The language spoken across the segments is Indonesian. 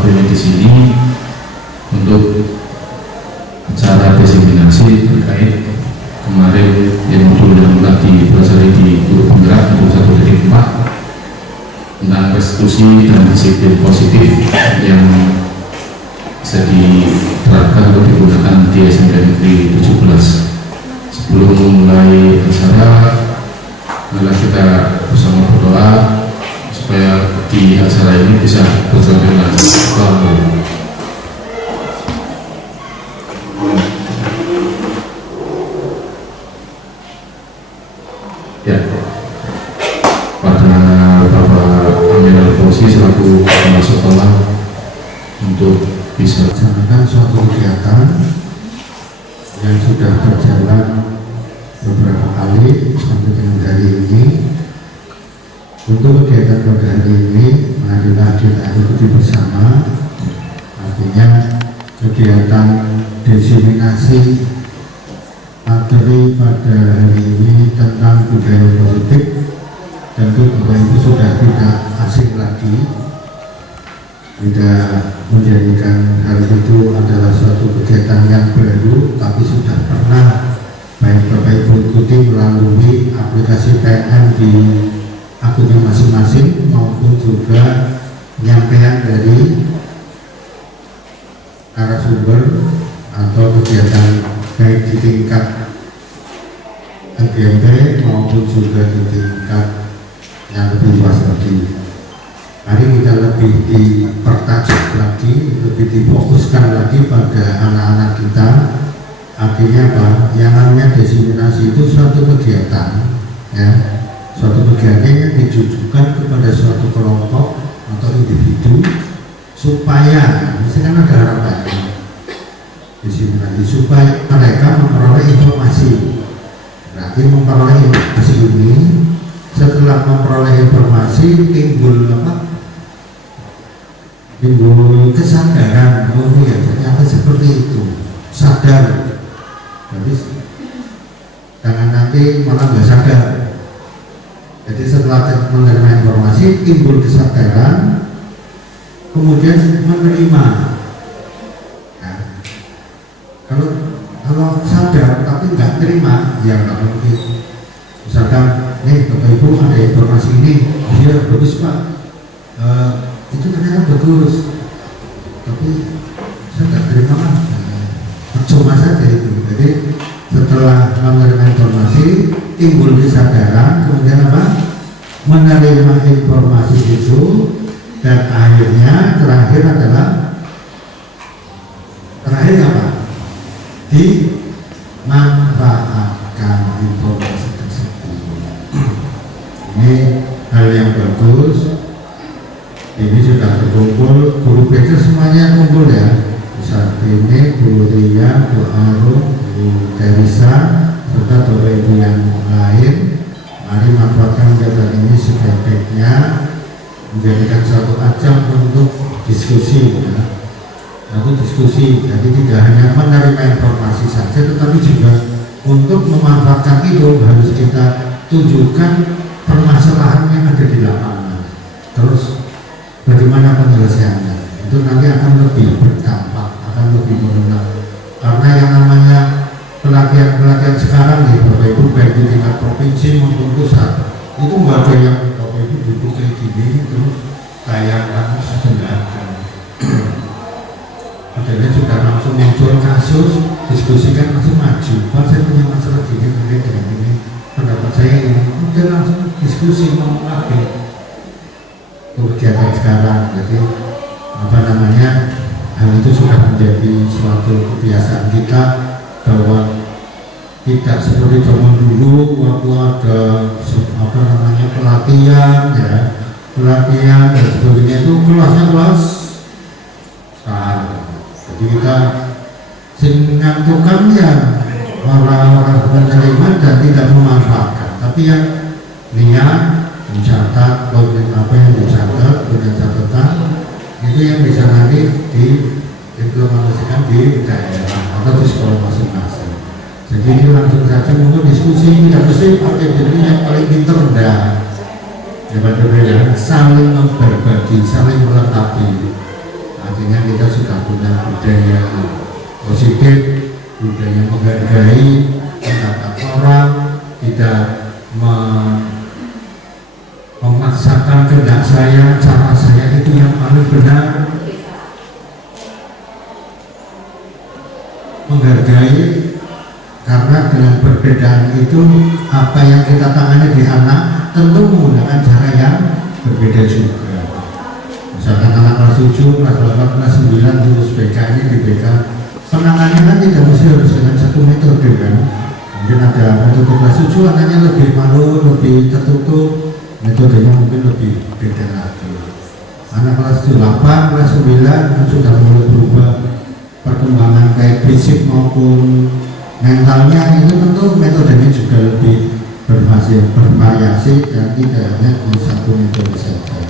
mewakili di sini untuk acara diseminasi terkait kemarin yang modul yang telah dipelajari di guru penggerak 21.4 tentang restitusi dan disiplin positif yang bisa diterapkan untuk digunakan di SMP Negeri 17. Sebelum memulai acara, marilah kita bersama berdoa supaya di acara ini bisa berjalan dengan lancar. Ya, pada Bapak Amin Al-Fauzi selaku kepala sekolah untuk bisa melaksanakan suatu kegiatan yang sudah berjalan beberapa kali sampai dengan hari ini. Untuk kegiatan pada hari ini marilah kita ikuti bersama, artinya kegiatan diseminasi materi pada hari ini tentang budaya positif. Tentu Bapak Ibu sudah tidak asing lagi, tidak menjadikan hal itu adalah suatu kegiatan yang baru, tapi sudah pernah baik Bapak Ibu ikuti melalui aplikasi PNM di akunnya masing-masing maupun juga penyampaian dari narasumber atau kegiatan baik di tingkat LGMP maupun juga di tingkat yang lebih luas lagi. Mari kita lebih dipertajam lagi, lebih difokuskan lagi pada anak-anak kita. Artinya apa? Yang namanya diseminasi itu suatu kegiatan, ya, suatu kegiatan yang ditujukan kepada suatu kelompok atau individu supaya, misalkan ada harapan diseminasi supaya mereka memperoleh informasi. Berarti memperoleh informasi ini, setelah memperoleh informasi timbul apa? Timbul kesadaran, oh ya ternyata seperti itu, sadar. Jadi jangan nanti malah nggak sadar. Jadi setelah menerima informasi timbul kesadaran, kemudian menerima. Nah, kalau sadar tapi nggak terima, ya nggak mungkin. Misalkan, nih Bapak Ibu ada informasi ini, oh iya bagus Pak, itu ternyata bagus, tapi saya nggak terima kan, cuma saja itu. Jadi setelah menerima informasi timbul kesadaran, kemudian apa? Menerima informasi itu, dan akhirnya terakhir adalah apa? Dimanfaatkan informasi tersebut. Ini hal yang bagus. Ini sudah berkumpul, guru BK semuanya kumpul ya. Saat ini Bu Ria, Bu Arum, Bu Teresa, serta Bapak Ibu yang lain. Mari manfaatkan kegiatan ini sebaik-baiknya, menjadikan suatu ajang untuk diskusi, ya. Satu diskusi, jadi tidak hanya menerima informasi saja, tetapi juga untuk memanfaatkan itu harus kita tunjukkan permasalahan yang ada di lapangan. Terus bagaimana penyelesaiannya? Itu nanti akan lebih berdampak, akan lebih mengenal. Karena yang namanya pelatihan sekarang nih Bapak Ibu, baik di tingkat provinsi maupun pusat, itu nggak ada yang Bapak Ibu duduk kayak gini terus tayangan sebenarnya. Padahal sudah langsung muncul kasus, diskusikan langsung maju. Pak saya punya masalah gini, dengan ini, pendapat saya ini, udah langsung diskusi mau lagi. Kegiatan sekarang, jadi apa namanya, hal itu sudah menjadi suatu kebiasaan kita, bahwa tidak seperti zaman dulu waktu ada apa namanya pelatihan, ya, pelatihan dan sebagainya, itu kelasnya kelas jadi kita mengantukkan ya orang-orang penerima dan tidak memanfaatkan, tapi yang niat mencatat apa yang dicatat, punya catatan, itu yang bisa nanti diimplementasikan di daerah atau di sekolah masing-masing. Jadi ini langsung saja untuk diskusi, tidak mesti pakai diri yang paling pintar, enggak. Ya, saling berbagi, saling melengkapi. artinya kita sudah punya budaya positif, budaya menghargai pendapat orang, tidak memaksakan kehendak saya, cara saya itu yang paling benar, menghargai, karena dengan perbedaan itu apa yang kita tangani di anak tentu menggunakan cara yang berbeda juga. Misalkan anak kelas 7, kelas 8, kelas 9 lulus BK ini di BK, penanganannya kan tidak mesti harus dengan satu metode kan. Mungkin ada metode kelas 7 anaknya lebih malu, lebih tertutup, metodenya mungkin lebih beda lagi. Anak kelas 8, kelas 9 sudah mulai berubah perkembangan kayak fisik maupun mentalnya, itu tentu metodenya juga lebih bervariasi dan tidak hanya di satu metode saja.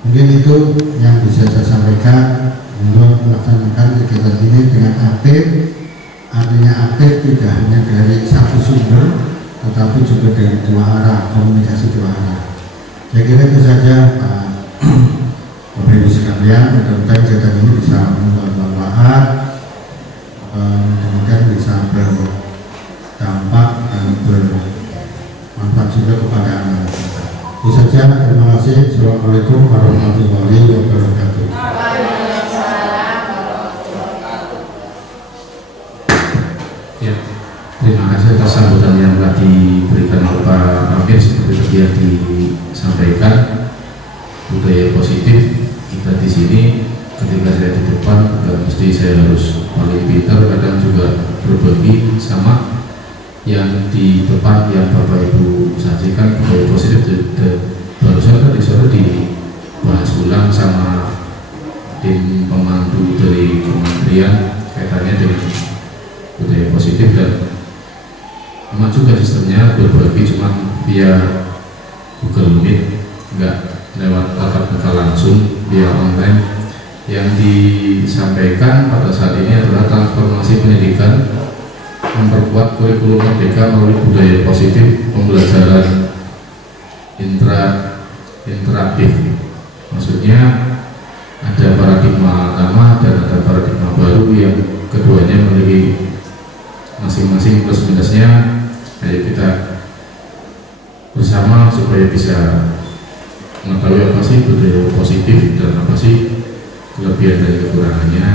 Mungkin itu yang bisa saya sampaikan untuk melaksanakan kegiatan ini dengan aktif. Artinya aktif tidak hanya dari satu sumber, tetapi juga dari dua arah, komunikasi dua arah. Saya kira itu saja Pak Bapak Ibu sekalian, mudah-mudahan kegiatan ini bisa membawa manfaat, kemudian bisa berdampak dan bermanfaat juga kepada anak kita. Itu saja, terima kasih. Assalamualaikum warahmatullahi wabarakatuh. Ya, terima kasih atas sambutan yang telah diberikan oleh Pak Amir. Seperti tadi yang disampaikan, budaya positif kita di sini. Ketika saya di depan, nggak mesti saya harus paling pintar, kadang juga berbagi sama yang di depan yang Bapak Ibu sajikan. Budaya positif barusan tadi sore dibahas ulang sama tim pemandu dari kementerian kaitannya dengan budaya positif, dan memang juga sistemnya berbagi cuma via Google Meet, nggak lewat tatap muka langsung, via online. Yang disampaikan pada saat ini adalah transformasi pendidikan, memperkuat kurikulum merdeka melalui budaya positif, pembelajaran interaktif. Maksudnya ada paradigma lama dan ada paradigma baru yang keduanya memiliki masing-masing plus minusnya. Ayo kita bersama supaya bisa mengetahui apa sih budaya positif dan apa sih kelebihan dan kekurangannya.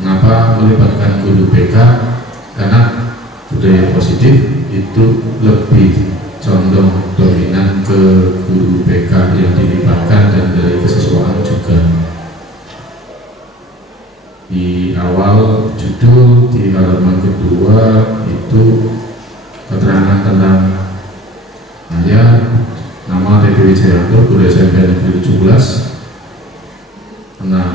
Kenapa melibatkan guru BK? Karena budaya positif itu lebih condong dominan ke guru BK yang dilibatkan dan dari kesiswaan juga. Di awal judul di halaman kedua itu keterangan tentang saya, nama TPW Jayanto, guru SMP Negeri 17, pernah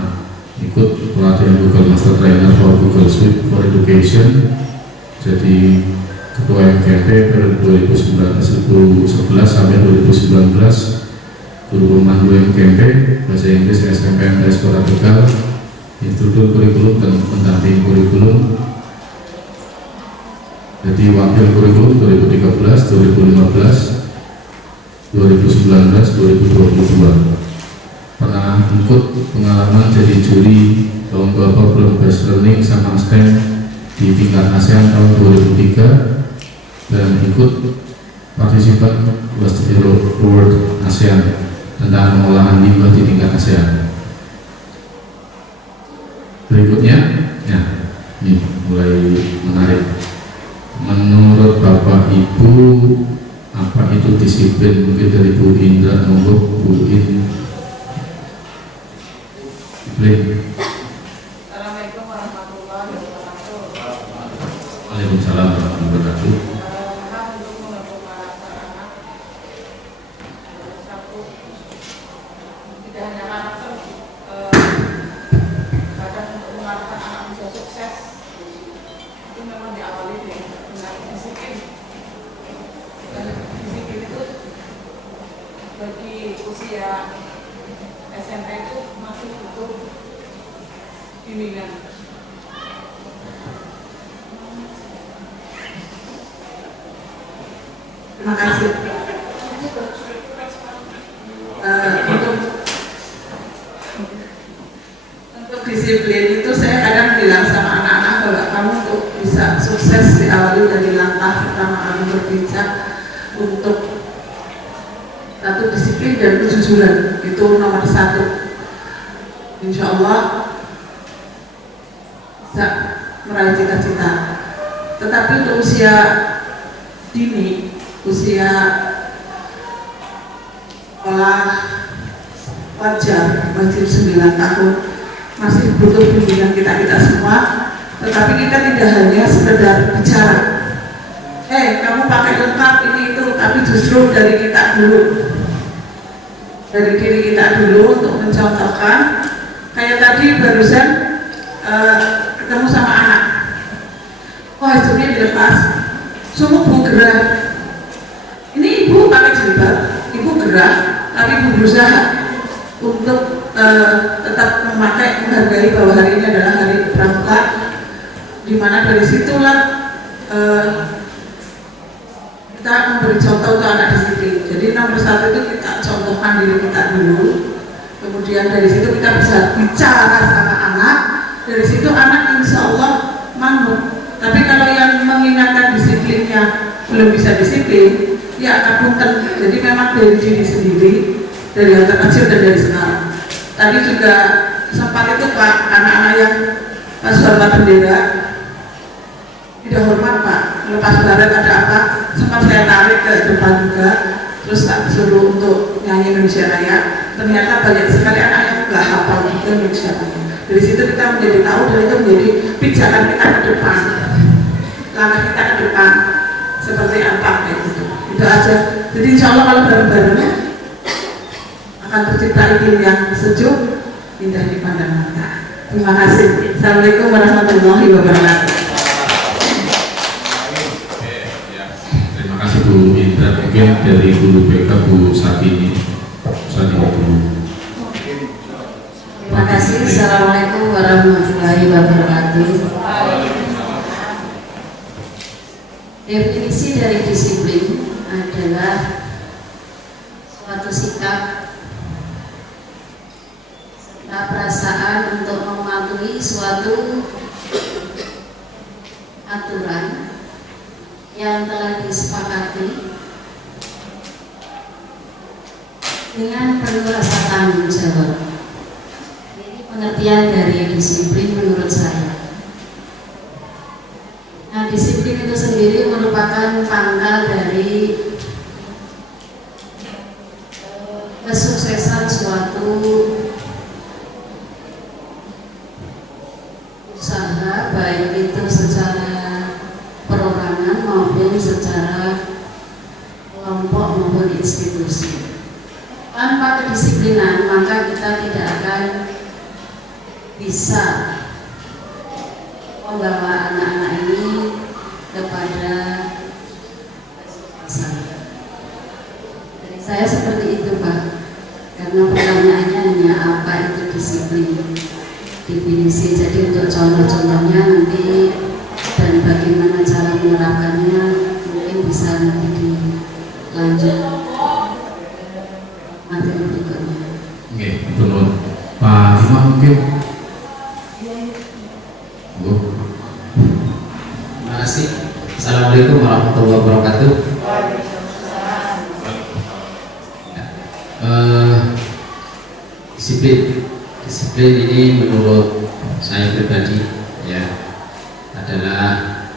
ikut pelatihan Google Master Trainer for Google Suite for Education, jadi ketua MKMP periode 2011 sampai 2019, guru pemandu MKMP bahasa Inggris SMPMTS Kota Tegal, instruktur kurikulum dan pendamping kurikulum, jadi wakil kurikulum 2013, 2015, 2019, 2022. Pernah ikut pengalaman jadi juri lomba problem based learning sama STEM di tingkat ASEAN tahun 2003 dan ikut partisipan West World ASEAN tentang pengolahan limbah di tingkat ASEAN. Berikutnya, ya, ini mulai menarik. Menurut Bapak Ibu, apa itu disiplin? Mungkin dari Bu Indra, monggo Bu Indra. Assalamualaikum warahmatullahi wabarakatuh. Waalaikumsalam warahmatullahi wabarakatuh. Untuk membantu para anak, satu, tidak hanya anak kadang untuk mengarahkan anak bisa sukses itu memang diawali dengan disiplin. Dan disiplin itu bagi usia SMP itu masih butuh bimbingan. Terima kasih. selalu dari langkah pertama kami berbincang untuk satu disiplin dan kejujuran, itu nomor satu. Insya Allah bisa meraih cita-cita. Tetapi untuk usia dini, usia sekolah wajar masih 9 tahun, masih butuh bimbingan kita semua. Tetapi kita tidak hanya sekedar bicara, kamu pakai lengkap ini itu, tapi justru dari kita dulu, dari diri kita dulu untuk mencontohkan. Kayak tadi barusan ketemu sama anak, wah hijabnya dilepas, sungguh bu gerah. Ini ibu pakai jilbab, ibu gerah, tapi ibu berusaha untuk tetap menghargai bahwa hari ini adalah hari pramuka, di mana dari situlah kita memberi contoh untuk anak disiplin. Jadi nomor satu itu kita contohkan diri kita dulu, kemudian dari situ kita bisa bicara sama anak, dari situ anak insya Allah manut. Tapi kalau yang mengingatkan disiplinnya belum bisa disiplin, ya akan punten. Jadi memang dari diri sendiri, dari yang terkecil dan dari sekarang. Tadi juga sempat itu Pak, anak-anak yang pas hormat bendera tidak hormat Pak, lepas barat ada apa, sempat saya tarik ke depan juga, terus tak suruh untuk nyanyi Indonesia Raya. Ternyata banyak sekali anak yang nggak hafal Indonesia Raya. Dari situ kita menjadi tahu, dan itu menjadi pijakan kita ke depan, langkah kita ke depan seperti apa kayak gitu. Itu aja. Jadi insya Allah kalau bareng-bareng akan tercipta iklim yang sejuk, indah dipandang mata. Terima kasih. Assalamualaikum warahmatullahi wabarakatuh. Terima kasih Bu Indra. Mungkin dari Guru BK Bu Satini dulu. Terima kasih. Assalamualaikum warahmatullahi wabarakatuh. Definisi dari disiplin adalah suatu sikap serta perasaan untuk mematuhi suatu aturan yang telah disepakati dengan penuh rasa tanggung jawab. Ini pengertian dari disiplin menurut saya. Nah, disiplin itu sendiri merupakan pangkal dari kesuksesan suatu usaha, baik itu secara perorangan maupun secara kelompok maupun institusi. Tanpa kedisiplinan maka kita tidak akan bisa membawa anak-anak ini kepada kesuksesan. Dari saya seperti itu Pak, karena pertanyaannya hanya apa itu disiplin, definisi. Jadi untuk contoh-contohnya nanti dan bagaimana cara menerapkannya mungkin bisa nanti dilanjut materi berikutnya. Oke, betul. Pak Imam mungkin. Terima kasih. Assalamualaikum warahmatullahi wabarakatuh. Disiplin ini menurut saya pribadi ya adalah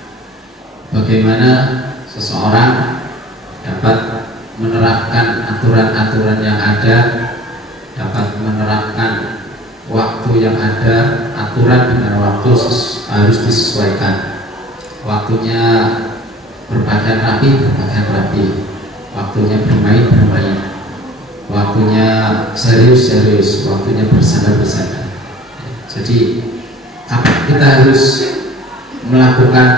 bagaimana seseorang dapat menerapkan aturan-aturan yang ada, dapat menerapkan waktu yang ada. Aturan dengan waktu harus disesuaikan. Waktunya berpakaian rapi, waktunya bermain, waktunya serius, waktunya bersandar. Jadi kita harus melakukan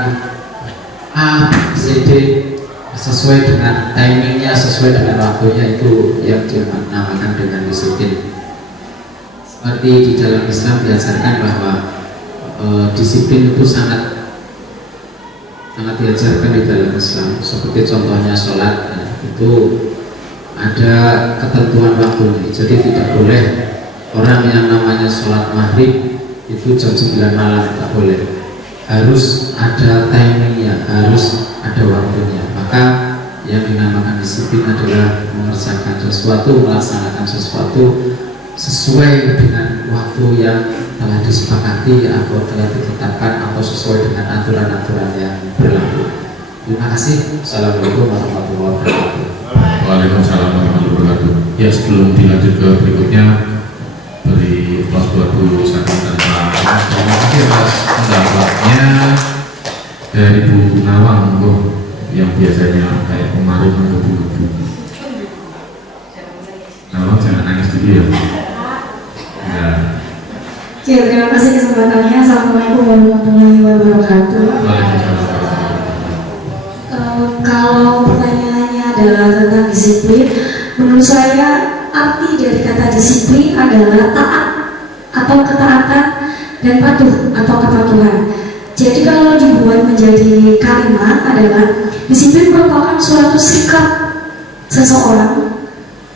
A, C, D sesuai dengan timingnya, sesuai dengan waktunya, itu yang dinamakan dengan disiplin. Seperti di dalam Islam diajarkan bahwa disiplin itu sangat diajarkan di dalam Islam. Seperti contohnya sholat, itu ada ketentuan waktunya. Jadi tidak boleh orang yang namanya sholat maghrib itu jam 9 malam, tak boleh. harus ada timingnya, harus ada waktunya. Maka yang dinamakan disiplin adalah mengerjakan sesuatu, melaksanakan sesuatu sesuai dengan waktu yang telah disepakati atau telah ditetapkan atau sesuai dengan aturan-aturan yang berlaku. Terima kasih. Assalamualaikum warahmatullahi wabarakatuh. Waalaikumsalam warahmatullahi wabarakatuh. Ya, sebelum dilanjut ke berikutnya, beri aplaus buat Bu Sati dan Pak Imas. Terima kasih atas pendapatnya dari Bu Nawang, Bu, yang biasanya kayak kemarin menggebu-gebu. Nawang jangan nangis dulu ya. Ya. Oke, terima kasih kesempatannya. Assalamualaikum warahmatullahi wabarakatuh. Waalaikumsalam. Kalau pertanyaannya adalah tentang disiplin, menurut saya arti dari kata disiplin adalah taat atau ketaatan dan patuh atau kepatuhan. Jadi kalau dibuat menjadi kalimat adalah disiplin merupakan suatu sikap seseorang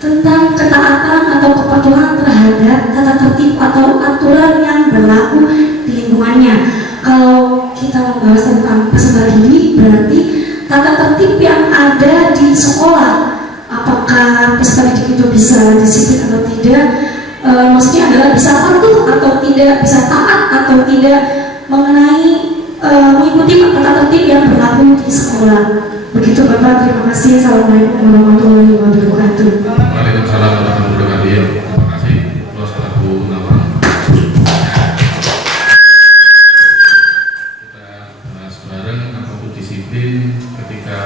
tentang ketaatan atau kepatuhan terhadap tata tertib atau aturan yang berlaku di lingkungannya. Kalau kita membahas tentang persembahan diri, berarti tata tertib yang ada di sekolah, apakah peserta didik itu bisa disiplin atau tidak, maksudnya adalah bisa patuh atau tidak, bisa taat atau tidak mengenai mengikuti tata tertib yang berlaku di sekolah. Begitu Bapak, terima kasih. Assalamualaikum warahmatullahi wabarakatuh. Waalaikumsalam warahmatullahi wabarakatuh. Terima kasih. Terus Bu Nawang. Kita bahas bareng apa itu disiplin ketika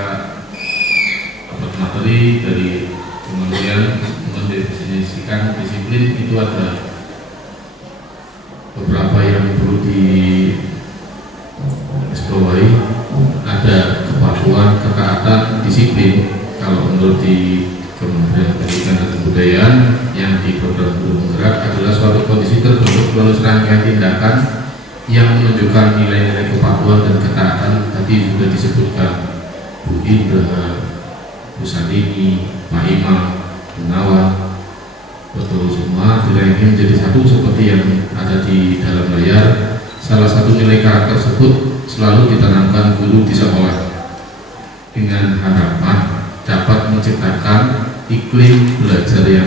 dapat materi dari kementerian mendefinisikan disiplin itu ada beberapa yang perlu digarisbawahi. Ada kepatuhan, ketaatan, disiplin. Kalau menurut di Kementerian Pendidikan dan Kebudayaan yang di program guru penggerak adalah suatu kondisi terbentuk melalui serangkaian tindakan yang menunjukkan nilai-nilai kepatuhan dan ketaatan. Tadi sudah disebutkan Bu Indra, Bu Sandini, Pak Imam, Bu Nawang, betul semua nilai-nilai menjadi satu seperti yang ada di dalam layar. Salah satu nilai karakter tersebut selalu ditanamkan guru di sekolah dengan harapan dapat menciptakan iklim belajar yang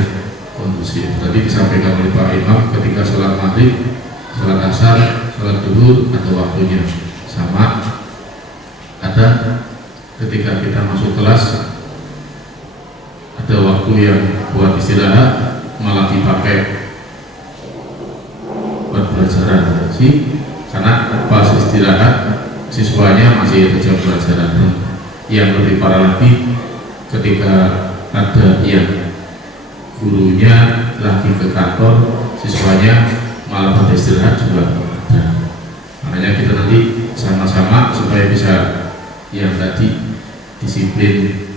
kondusif. Tadi disampaikan oleh Pak Imam ketika sholat maghrib, sholat asar, sholat zuhur ada waktunya. Sama ada ketika kita masuk kelas ada waktu yang buat istirahat malah dipakai buat pelajaran sih, karena pas istirahat siswanya masih ada jam pelajaran. Yang lebih parah lagi ketika ada yang gurunya lagi ke kantor, siswanya malah pada istirahat juga ada. Makanya kita nanti sama-sama supaya bisa yang tadi disiplin,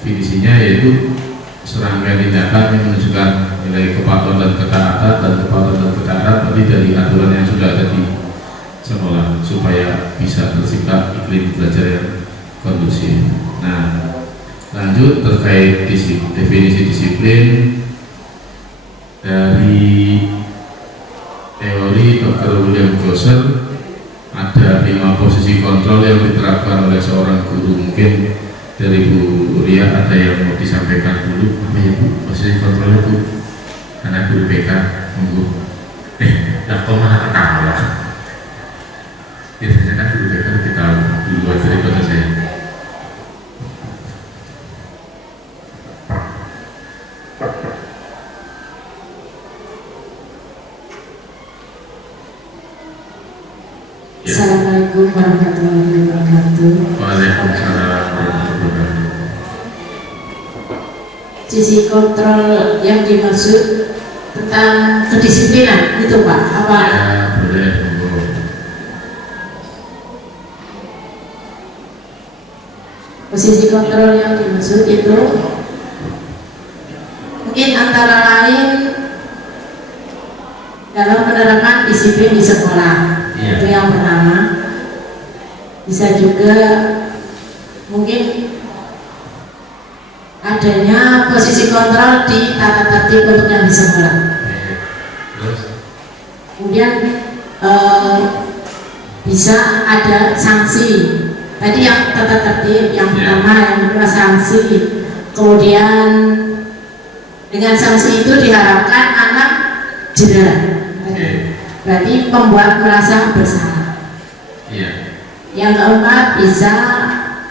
definisinya yaitu serangkaian tindakan yang menunjukkan nilai kepatuhan dan ketaatan, dan kepatuhan dan ketaatan berarti dari aturan yang sudah ada di sekolah supaya bisa tercipta iklim belajar yang kondusif. Nah, lanjut terkait definisi disiplin dari teori Dr. William Gosser, ada 5 posisi kontrol yang diterapkan oleh seorang guru. Mungkin dari Bu Ria ada yang mau disampaikan dulu. Apa ya Bu posisi kontrolnya Bu? Karena guru BK monggo. Kok malah ketawa? Biasanya kan guru BK lebih tahu dulu aja daripada saya. Assalamualaikum warahmatullahi wabarakatuh. Waalaikumsalam warahmatullahi wabarakatuh. Sisi kontrol yang dimaksud tentang kedisiplinan itu Pak, apa? Ya, boleh monggo. Posisi kontrol yang dimaksud itu mungkin antara lain dalam penerapan disiplin di sekolah. Iya. Itu yang pertama. Bisa juga mungkin adanya posisi kontrol di tata tertib untuk yang di sekolah. Terus Kemudian bisa ada sanksi. Tadi yang tata tertib, yang pertama, yang kedua sanksi. Kemudian dengan sanksi itu diharapkan anak jeda. Berarti pembuat merasa bersalah. Yang keempat bisa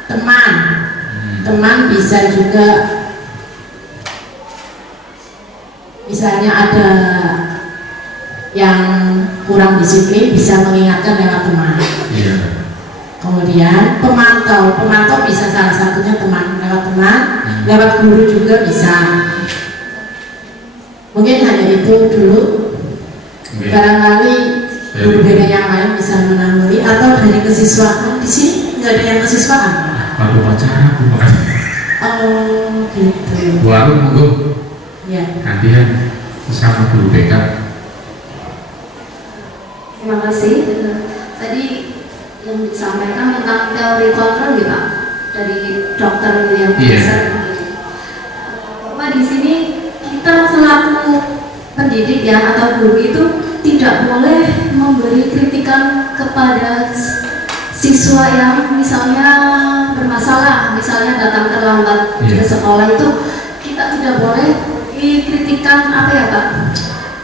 teman. Teman bisa juga misalnya ada yang kurang disiplin bisa mengingatkan lewat teman. Kemudian pemantau bisa salah satunya teman, lewat teman, lewat guru juga bisa. Mungkin hanya itu dulu. Barangkali guru beda yang lain bisa menangani atau dari kesiswaan. Di sini nggak ada yang kesiswaan. Baru pacaran aku Oh gitu. Bu Arum monggo. Ya. Gantian bersama guru BK. Terima kasih. Tadi yang disampaikan tentang teori kontrol ya Pak, dari Dr. William Fraser. Pak, di sini kita selaku pendidik ya atau guru itu tidak boleh memberi kritikan kepada siswa yang misalnya bermasalah, misalnya datang terlambat ke sekolah itu kita tidak boleh dikritikan apa ya Pak?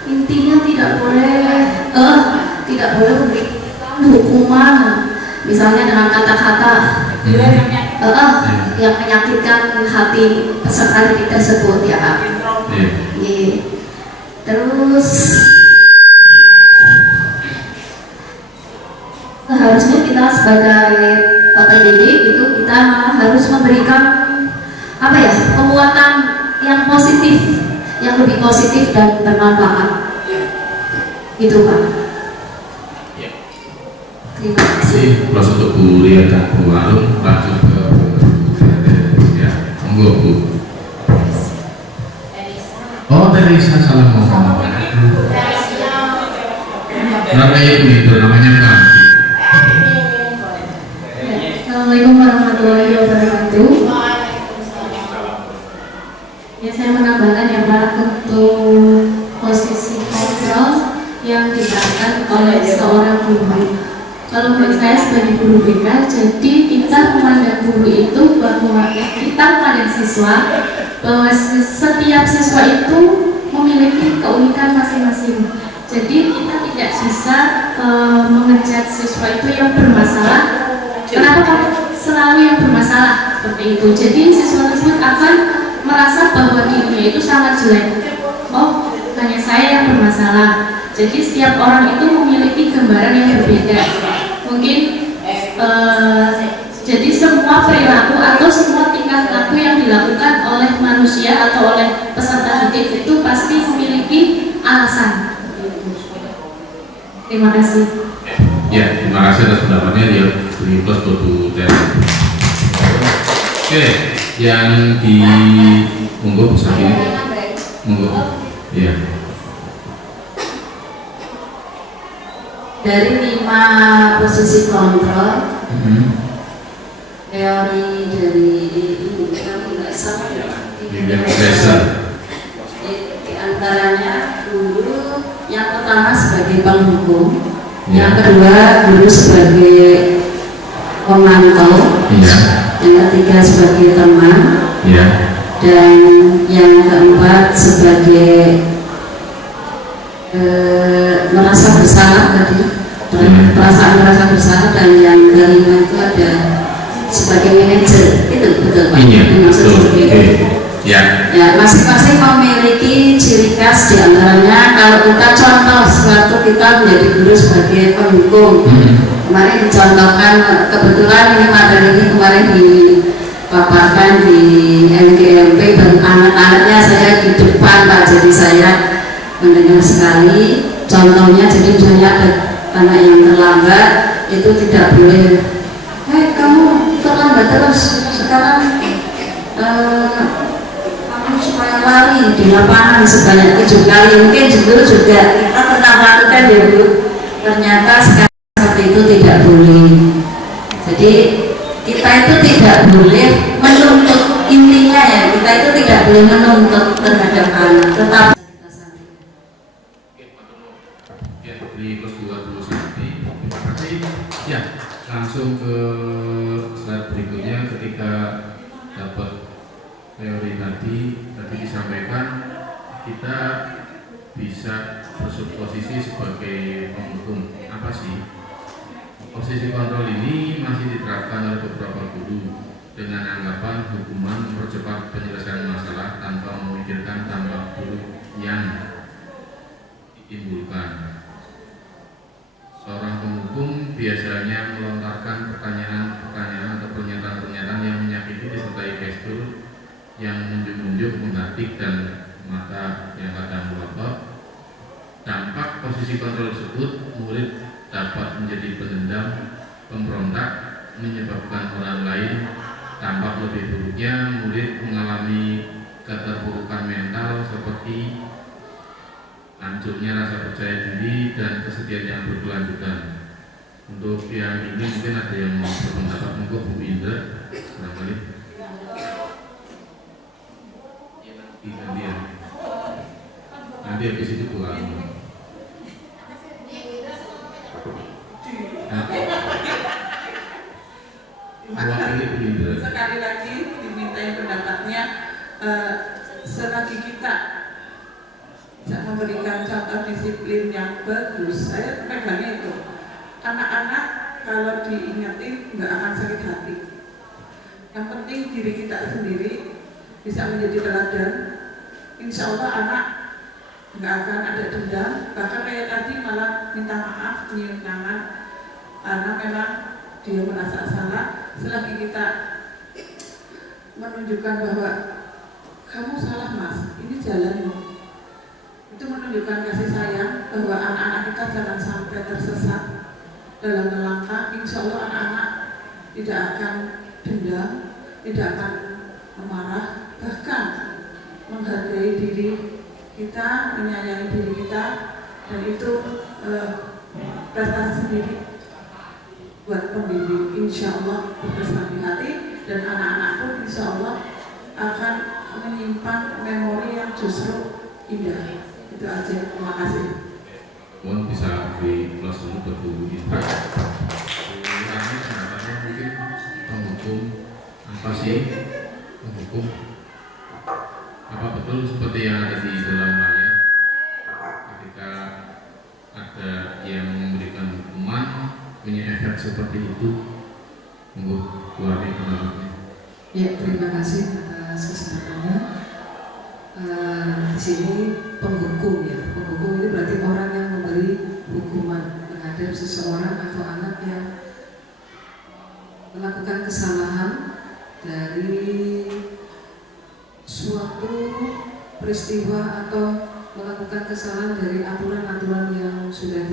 Intinya tidak boleh memberikan hukuman, misalnya dengan kata-kata yang menyakitkan hati peserta didik tersebut ya Pak. Terus seharusnya kita sebagai pendidik itu kita harus memberikan apa ya, penguatan yang positif, yang lebih positif dan bermanfaat. Itu Pak. Terima kasih. Terus untuk Bu Ria dan Bu Arum lanjut ke ya, monggo Bu. Oh, Teresa, salah ngomong. Namanya itu namanya kan. Assalamualaikum warahmatullahi wabarakatuh. Ya, saya menambahkan ya Pak, untuk posisi kontrol yang dilakukan oleh seorang guru. Kalau menurut saya sebagai guru BK, jadi kita memandang guru itu bahwa kita memandang siswa bahwa setiap siswa itu memiliki keunikan masing-masing. Jadi kita tidak bisa mengejar siswa itu yang bermasalah. Kenapa kamu selalu yang bermasalah seperti itu? Jadi siswa tersebut akan merasa bahwa dirinya itu sangat jelek. Oh, hanya saya yang bermasalah. Jadi setiap orang itu memiliki gambaran yang berbeda. Mungkin jadi semua perilaku atau semua tingkah laku yang dilakukan oleh manusia atau oleh peserta didik itu pasti memiliki alasan. Terima kasih. Ya, terima kasih atas pendapatnya ya. Beri plus buat Bu Teresa. Oke, yang di monggo bisa ini. Monggo. Ya. Dari 5 posisi kontrol, teori dari William Fraser. Di antaranya guru yang pertama sebagai penghukum, yang kedua guru sebagai pemantau, yang ketiga sebagai teman, dan yang keempat sebagai merasa bersalah tadi, perasaan merasa bersalah, dan yang kelima itu ada sebagai manajer. Itu betul Pak? Ya, masing-masing memiliki ciri khas, diantaranya kalau kita contoh suatu, kita menjadi guru sebagai penghukum. Kemarin dicontohkan, kebetulan ini materi ini kemarin dipaparkan di MGMP dan anak-anaknya saya di depan Pak, jadi saya mendengar sekali contohnya. Jadi misalnya ada anak yang terlambat, itu tidak boleh kamu terlambat terus, sekarang kamu supaya lari di lapangan sebanyak 7 kali. Mungkin dulu juga kita pernah melakukan ya Bu, ternyata sekarang seperti itu tidak boleh. Jadi kita itu tidak boleh menuntut, intinya ya, kita itu tidak boleh menuntut terhadap anak, tetapi beri plus 2 dulu sih. Terima kasih. Ya, tadi disampaikan kita bisa bersubposisi sebagai penghukum. Apa sih? Posisi kontrol ini masih diterapkan oleh beberapa guru dengan anggapan hukuman mempercepat penyelesaian masalah tanpa memikirkan dampak buruk yang ditimbulkan. Seorang penghukum biasanya melontarkan pertanyaan-pertanyaan atau pernyataan-pernyataan yang menyakiti disertai gestur yang menunjuk-nunjuk, menghadik, dan mata yang kadang melotot. Dampak posisi kontrol tersebut, murid dapat menjadi pendendam, pemberontak, menyebabkan orang lain. Dampak lebih buruknya, murid mengalami keterpurukan mental seperti hancurnya rasa percaya diri dan kesedihan yang berkelanjutan. Untuk yang ini mungkin ada yang mau berpendapat, monggo Bu Indra, barangkali. Nanti habis itu pulang. Sekali lagi dimintain pendapatnya, selagi kita bisa memberikan contoh disiplin yang bagus, saya pegangnya itu. Anak-anak kalau diingetin nggak akan sakit hati. Yang penting diri kita sendiri bisa menjadi teladan. Insya Allah anak nggak akan ada dendam. Bahkan kayak tadi malah minta maaf, nyium tangan, karena memang dia merasa salah. Selagi kita menunjukkan bahwa kamu salah mas, ini jalanmu, itu menunjukkan kasih sayang bahwa anak-anak kita jangan sampai tersesat dalam melangkah. Insya Allah anak-anak tidak akan dendam, tidak akan memarah, bahkan menghargai diri kita, menyayangi diri kita, dan itu prestasi sendiri buat pendidik. Insya Allah berkesan di hati, dan anak-anak pun insya Allah akan menyimpan memori yang justru indah. Itu aja, terima kasih. Mohon bisa di kelas dulu ke Bu Indra. Kurangnya pendapatnya mungkin penghukum apa sih? Penghukum apa betul seperti yang ada di dalam layar, ketika ada yang memberikan hukuman punya efek seperti itu? Monggo keluarnya pendapatnya. Ya, terima kasih atas kesempatannya. Di sini penghukum ya, penghukum ini berarti orang yang memberi hukuman terhadap seseorang atau anak yang melakukan kesalahan dari suatu peristiwa atau melakukan kesalahan dari aturan-aturan yang sudah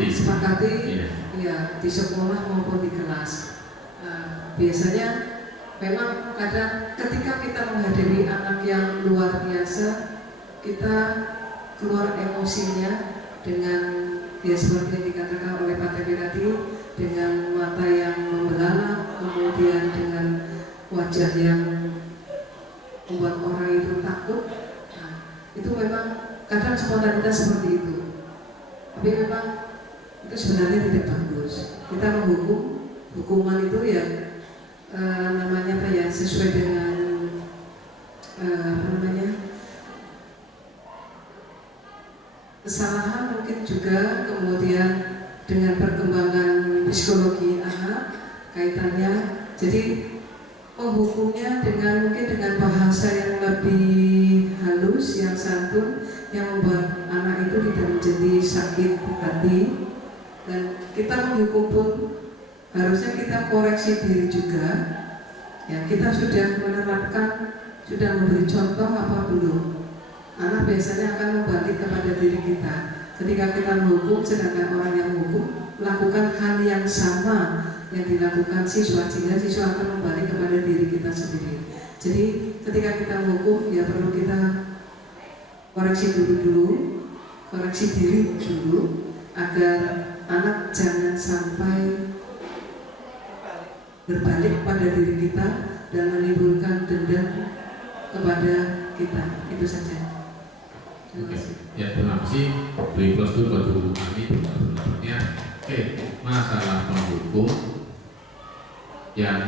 disepakati ya di sekolah maupun di kelas. Biasanya memang kadang ketika kita menghadapi anak yang luar biasa, kita keluar emosinya dengan ya seperti yang dikatakan oleh Pak Tepi tadi, dengan mata yang membelalak, kemudian dengan wajah yang membuat orang itu takut. Nah, itu memang kadang spontanitas seperti itu, tapi memang itu sebenarnya tidak bagus. Kita menghukum, hukuman itu ya namanya apa ya, sesuai dengan kesalahan mungkin juga, kemudian dengan perkembangan psikologi anak kaitannya. Jadi menghukumnya dengan mungkin dengan bahasa yang lebih halus, yang santun, yang membuat anak itu tidak menjadi sakit hati. Dan kita menghukum pun harusnya kita koreksi diri juga. Ya, kita sudah menerapkan, sudah memberi contoh apa belum? Anak biasanya akan membalik kepada diri kita. Ketika kita menghukum, sedangkan orang yang menghukum melakukan hal yang sama yang dilakukan siswa, sehingga siswa akan membalik kepada diri kita sendiri. Jadi ketika kita menghukum, ya perlu kita koreksi dulu, koreksi diri dulu, agar anak jangan sampai berbalik pada diri kita dan menimbulkan dendam kepada kita. Itu saja. Terima kasih. Ya, terima kasih. Beri plus itu buat Bu Ani pendapatnya. Oke, masalah penghukum yang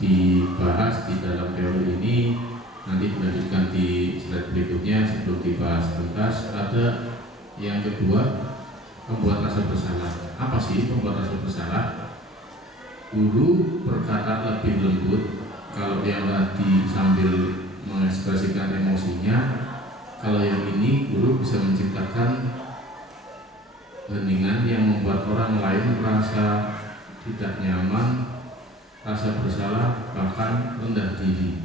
dibahas di dalam teori ini nanti dilanjutkan di slide berikutnya sebelum dibahas tuntas. Ada yang kedua, membuat rasa bersalah. Apa sih membuat rasa bersalah? Guru berkata lebih lembut kalau yang tadi sambil mengekspresikan emosinya. Kalau yang ini guru bisa menciptakan heningan yang membuat orang lain merasa tidak nyaman, rasa bersalah, bahkan rendah diri.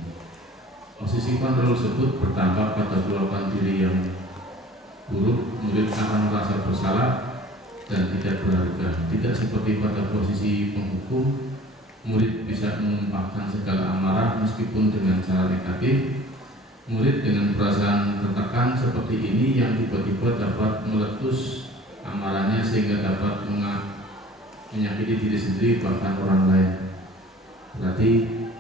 Posisi kontrol tersebut bertambah pada kelakuan diri yang buruk, murid akan merasa bersalah dan tidak berharga. Tidak seperti pada posisi penghukum, murid bisa menumpahkan segala amarah meskipun dengan cara negatif. Murid dengan perasaan tertekan seperti ini yang tiba-tiba dapat meletus amarahnya sehingga dapat menyakiti diri sendiri bahkan orang lain. Berarti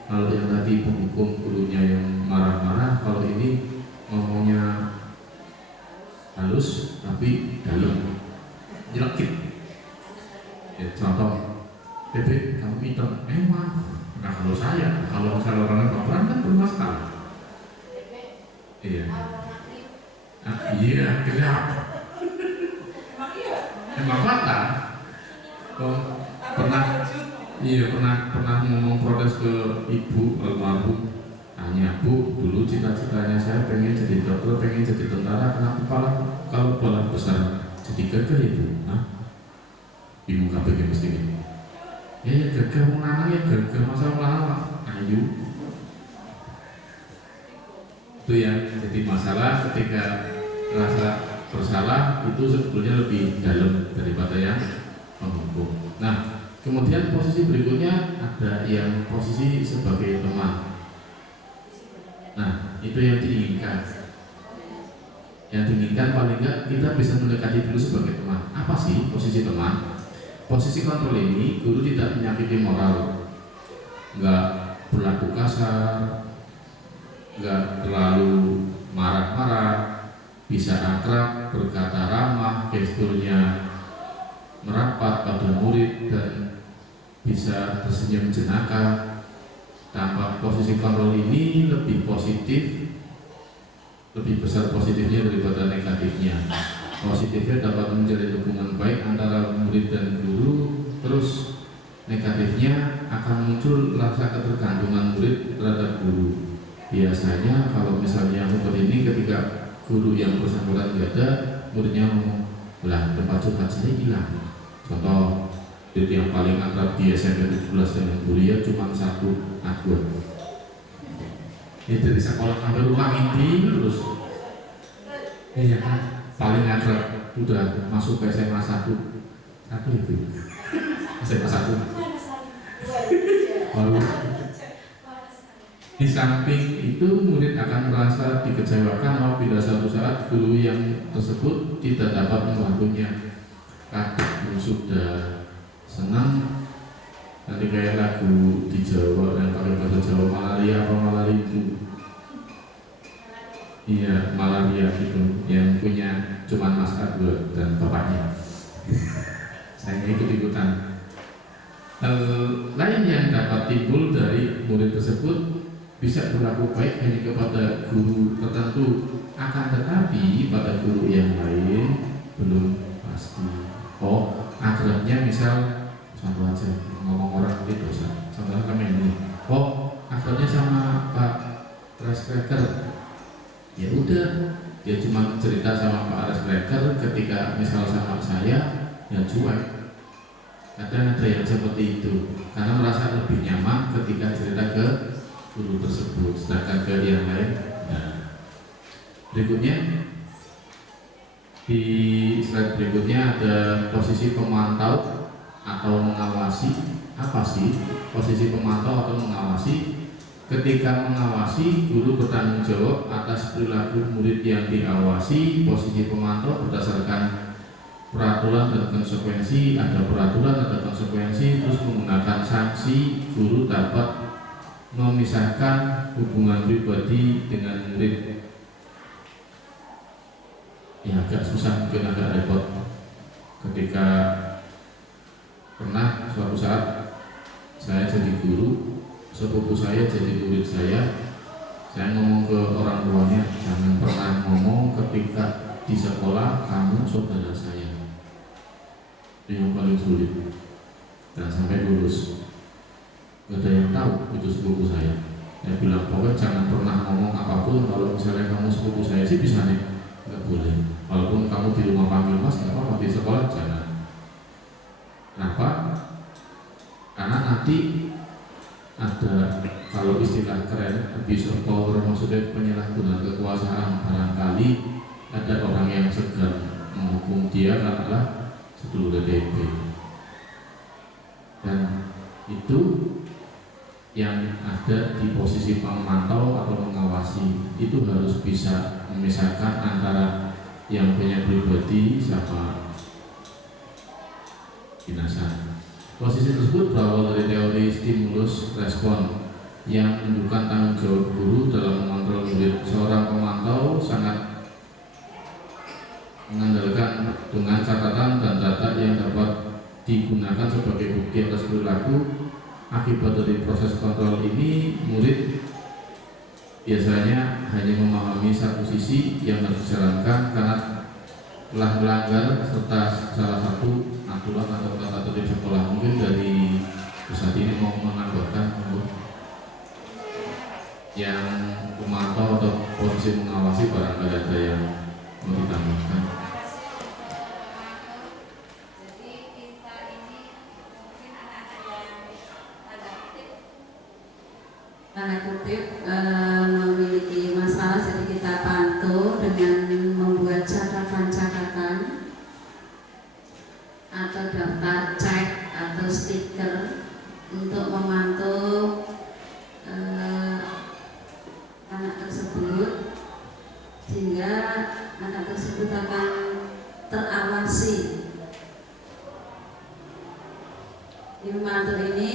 kalau yang tadi penghukum gurunya yang marah-marah, kalau ini ngomongnya halus tapi dalam, nyelekit. Ya, contoh, Bebe, kamu pintar, emang. Nah kalau orangnya baperan kan bermasalah. Iya. Iya, kenapa? Emang patah. Pernah ngomong protes ke ibu almarhum. Tanya, Bu, dulu cita-citanya saya pengen jadi dokter, pengen jadi tentara. Kenapa kalau bola besar jadi gagah ya Bu? Nah, bingung kabeh mesti ini. Ya gagah menang ya gagah masalah. Ayo. Itu yang jadi masalah ketika rasa bersalah itu sebetulnya lebih dalam daripada yang menghukum. Nah, kemudian posisi berikutnya ada yang posisi sebagai teman. Nah, itu yang diinginkan. Yang diinginkan paling enggak kita bisa mendekati dulu sebagai teman. Apa sih posisi teman? Posisi kontrol ini guru tidak menyakiti moral, enggak berlaku kasar, enggak terlalu marah-marah, bisa akrab, berkata ramah, gesturnya merapat pada murid dan bisa tersenyum jenaka. Tanpa posisi kontrol ini lebih positif, lebih besar positifnya daripada negatifnya. Positifnya dapat menjalin hubungan baik antara murid dan guru, terus negatifnya akan muncul rasa ketergantungan murid terhadap guru. Biasanya kalau misalnya seperti ini, ketika guru yang bersangkutan tidak ada, muridnya ngomong, "Lah, tempat curhat saya hilang." Contoh, yang paling akrab di SMP 17 dengan kuliah cuma satu aduan. Ini dari sekolah sampai rumah ini terus. Iya kan, paling akrab udah masuk ke SMA 1 itu. SMA 1. Baru di samping itu murid akan merasa dikecewakan apabila suatu saat guru yang tersebut tidak dapat membantunya. Kadang sudah senang, nanti kayak lagu di Jawa dan pakai bahasa Jawa, malaria apa malariu. Iya, malaria itu yang punya cuman Mas Adwa dan bapaknya. Saya ikut-ikutan. Hal lain yang dapat timbul dari murid tersebut bisa berlaku baik hanya kepada guru tertentu, akan tetapi pada guru yang lain belum pasti. Oh, akrabnya misal contoh aja ngomong orang itu dosa. Contohnya kami ini. Oh, akrabnya sama Pak Respreker. Ya udah, dia cuma cerita sama Pak Respreker. Ketika misal sama saya, ya cuek. Kadang ada yang seperti itu karena merasa lebih nyaman ketika cerita ke guru tersebut, sedangkan ke yang lain. Nah, berikutnya di slide berikutnya ada posisi pemantau atau mengawasi. Apa sih posisi pemantau atau mengawasi? Ketika mengawasi, guru bertanggung jawab atas perilaku murid yang diawasi. Posisi pemantau berdasarkan peraturan dan konsekuensi, ada peraturan, ada konsekuensi, terus menggunakan sanksi. Guru dapat memisahkan hubungan pribadi dengan murid. Ya agak susah, mungkin agak repot ketika pernah suatu saat saya jadi guru, sepupu saya jadi murid saya ngomong ke orang tuanya, jangan pernah ngomong ketika di sekolah kamu saudara saya. Itu yang paling sulit. Dan sampai lulus, gak ada yang tahu itu sepupu saya. Dia bilang, pokoknya jangan pernah ngomong apapun. Kalau misalnya kamu sepupu saya sih bisa nih, nggak boleh. Walaupun kamu di rumah panggil mas, nggak apa-apa, di sekolah jangan. Kenapa? Karena nanti ada, kalau istilah keren, abuse of power, maksudnya penyalahgunaan kekuasaan. Barangkali ada orang yang segan menghukum dia karena sedulur DP, dan itu yang ada di posisi pemantau atau mengawasi itu harus bisa memisahkan antara yang punya pribadi sama dinasa. Posisi tersebut berawal dari teori stimulus respon yang menunjukkan tanggung jawab guru dalam mengontrol murid. Seorang pemantau sangat mengandalkan dengan catatan dan data yang dapat digunakan sebagai bukti atas perilaku. Akibat dari proses kontrol ini, murid biasanya hanya memahami satu sisi yang harus dijalankan karena telah melanggar serta salah satu aturan atau tata tertib sekolah. Mungkin dari pusat ini mau menambahkan yang memantau atau posisi mengawasi, barangkali ada yang mau ditambahkan. Tanda kutip memiliki masalah, jadi kita pantau dengan membuat catatan-catatan atau daftar cek atau stiker untuk memantau anak tersebut, sehingga anak tersebut akan terawasi. Di memantau ini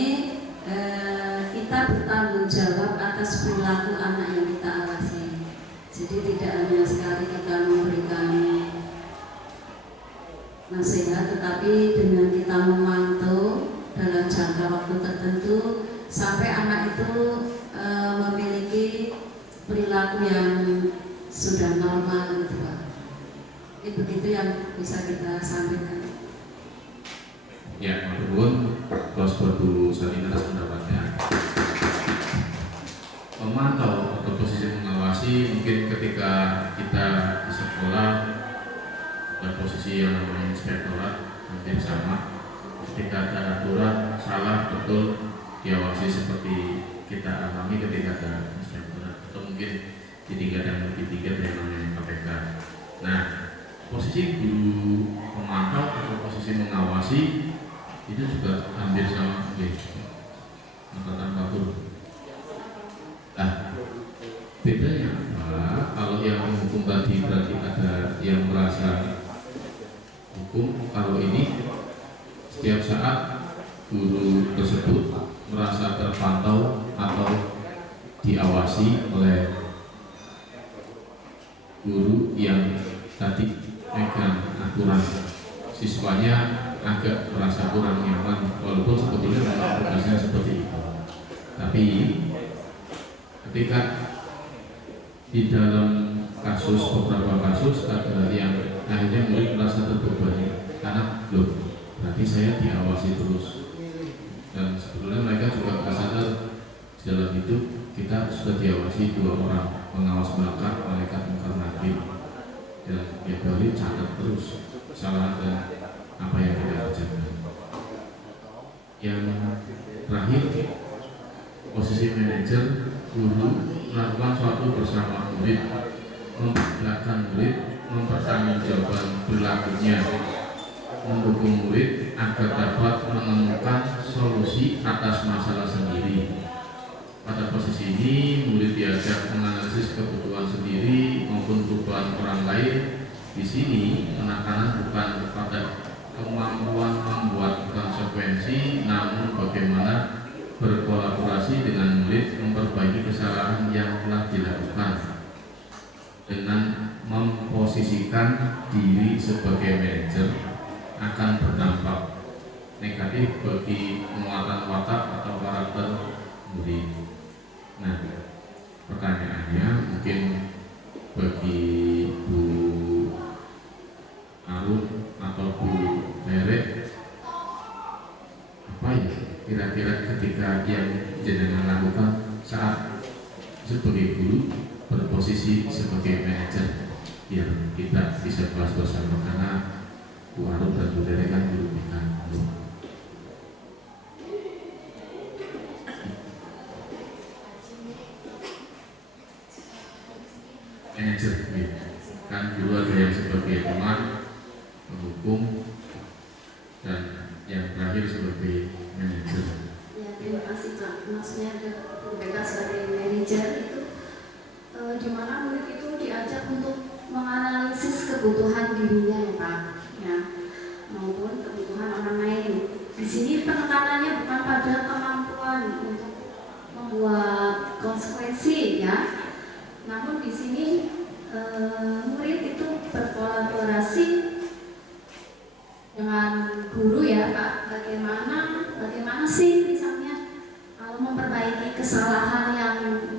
kita bertanggung jawab atas perilaku anak yang kita awasi. Jadi tidak hanya sekali kita memberikan nasihat, tetapi dengan kita memantau dalam jangka waktu tertentu sampai anak itu memiliki perilaku yang sudah normal gitu Pak. Itu begitu yang bisa kita sampaikan. Ya, maupun Bos dulu saat ini atas pendapatnya. Memantau atau posisi mengawasi, mungkin ketika kita di sekolah pada posisi yang namanya inspektorat hampir sama. Ketika ada aturan salah betul diawasi seperti kita alami ketika ada inspektorat, atau mungkin di tingkat yang lebih tinggi yang namanya KPK. Nah, posisi guru pemantau atau posisi mengawasi itu juga hampir sama, angkatan batur. Nah, bedanya apa? Kalau yang menghukum tadi berarti ada yang merasa hukum. Kalau ini setiap saat guru tersebut merasa terpantau atau diawasi oleh guru yang tadi megang aturan. Siswanya agak merasa kurang nyaman, walaupun sebetulnya memang tugasnya seperti itu. Tapi ketika di dalam beberapa kasus ada yang akhirnya murid merasa terbebani karena loh, berarti saya diawasi terus, dan sebetulnya mereka juga nggak sadar di dalam itu kita sudah diawasi 2 orang pengawas melekat, malaikat mungkar nakir, dan ya balik catat terus kesalahan dan apa yang kita kerjakan. Yang terakhir, posisi manajer guru melakukan suatu bersama murid, mempersilahkan murid mempertanggungjawabkan perilakunya, mendukung murid agar dapat menemukan solusi atas masalah sendiri. Pada posisi ini, murid diajak menganalisis kebutuhan sendiri maupun perubahan orang lain. Di sini penekanan bukan kepada kemampuan membuat konsekuensi, namun bagaimana berkolaborasi dengan murid memperbaiki kesalahan yang telah dilakukan dengan memposisikan diri sebagai manajer akan berdampak negatif bagi penguatan watak atau karakter murid. Nah, pertanyaannya mungkin bagi Bu Arun atau Bu Tere, apa ya kira-kira ketika yang jenengan lakukan saat sebagai guru berposisi sebagai manajer, biar kita bisa bahas bersama, karena Bu Arun dan Bu Tere kan guru kita. Manajer kan dulu ada yang sebagai teman, penghukum, dan yang terakhir sebagai manajer. Ya, terima kasih Pak. Maksudnya mereka sebagai manajer itu di mana murid itu diajak untuk menganalisis kebutuhan dirinya ya Pak, ya, maupun kebutuhan orang lain. Di sini penekanannya bukan pada kemampuan untuk membuat konsekuensi ya, namun di sini murid itu berkolaborasi dengan guru ya Pak. Bagaimana sih misalnya kalau memperbaiki kesalahan yang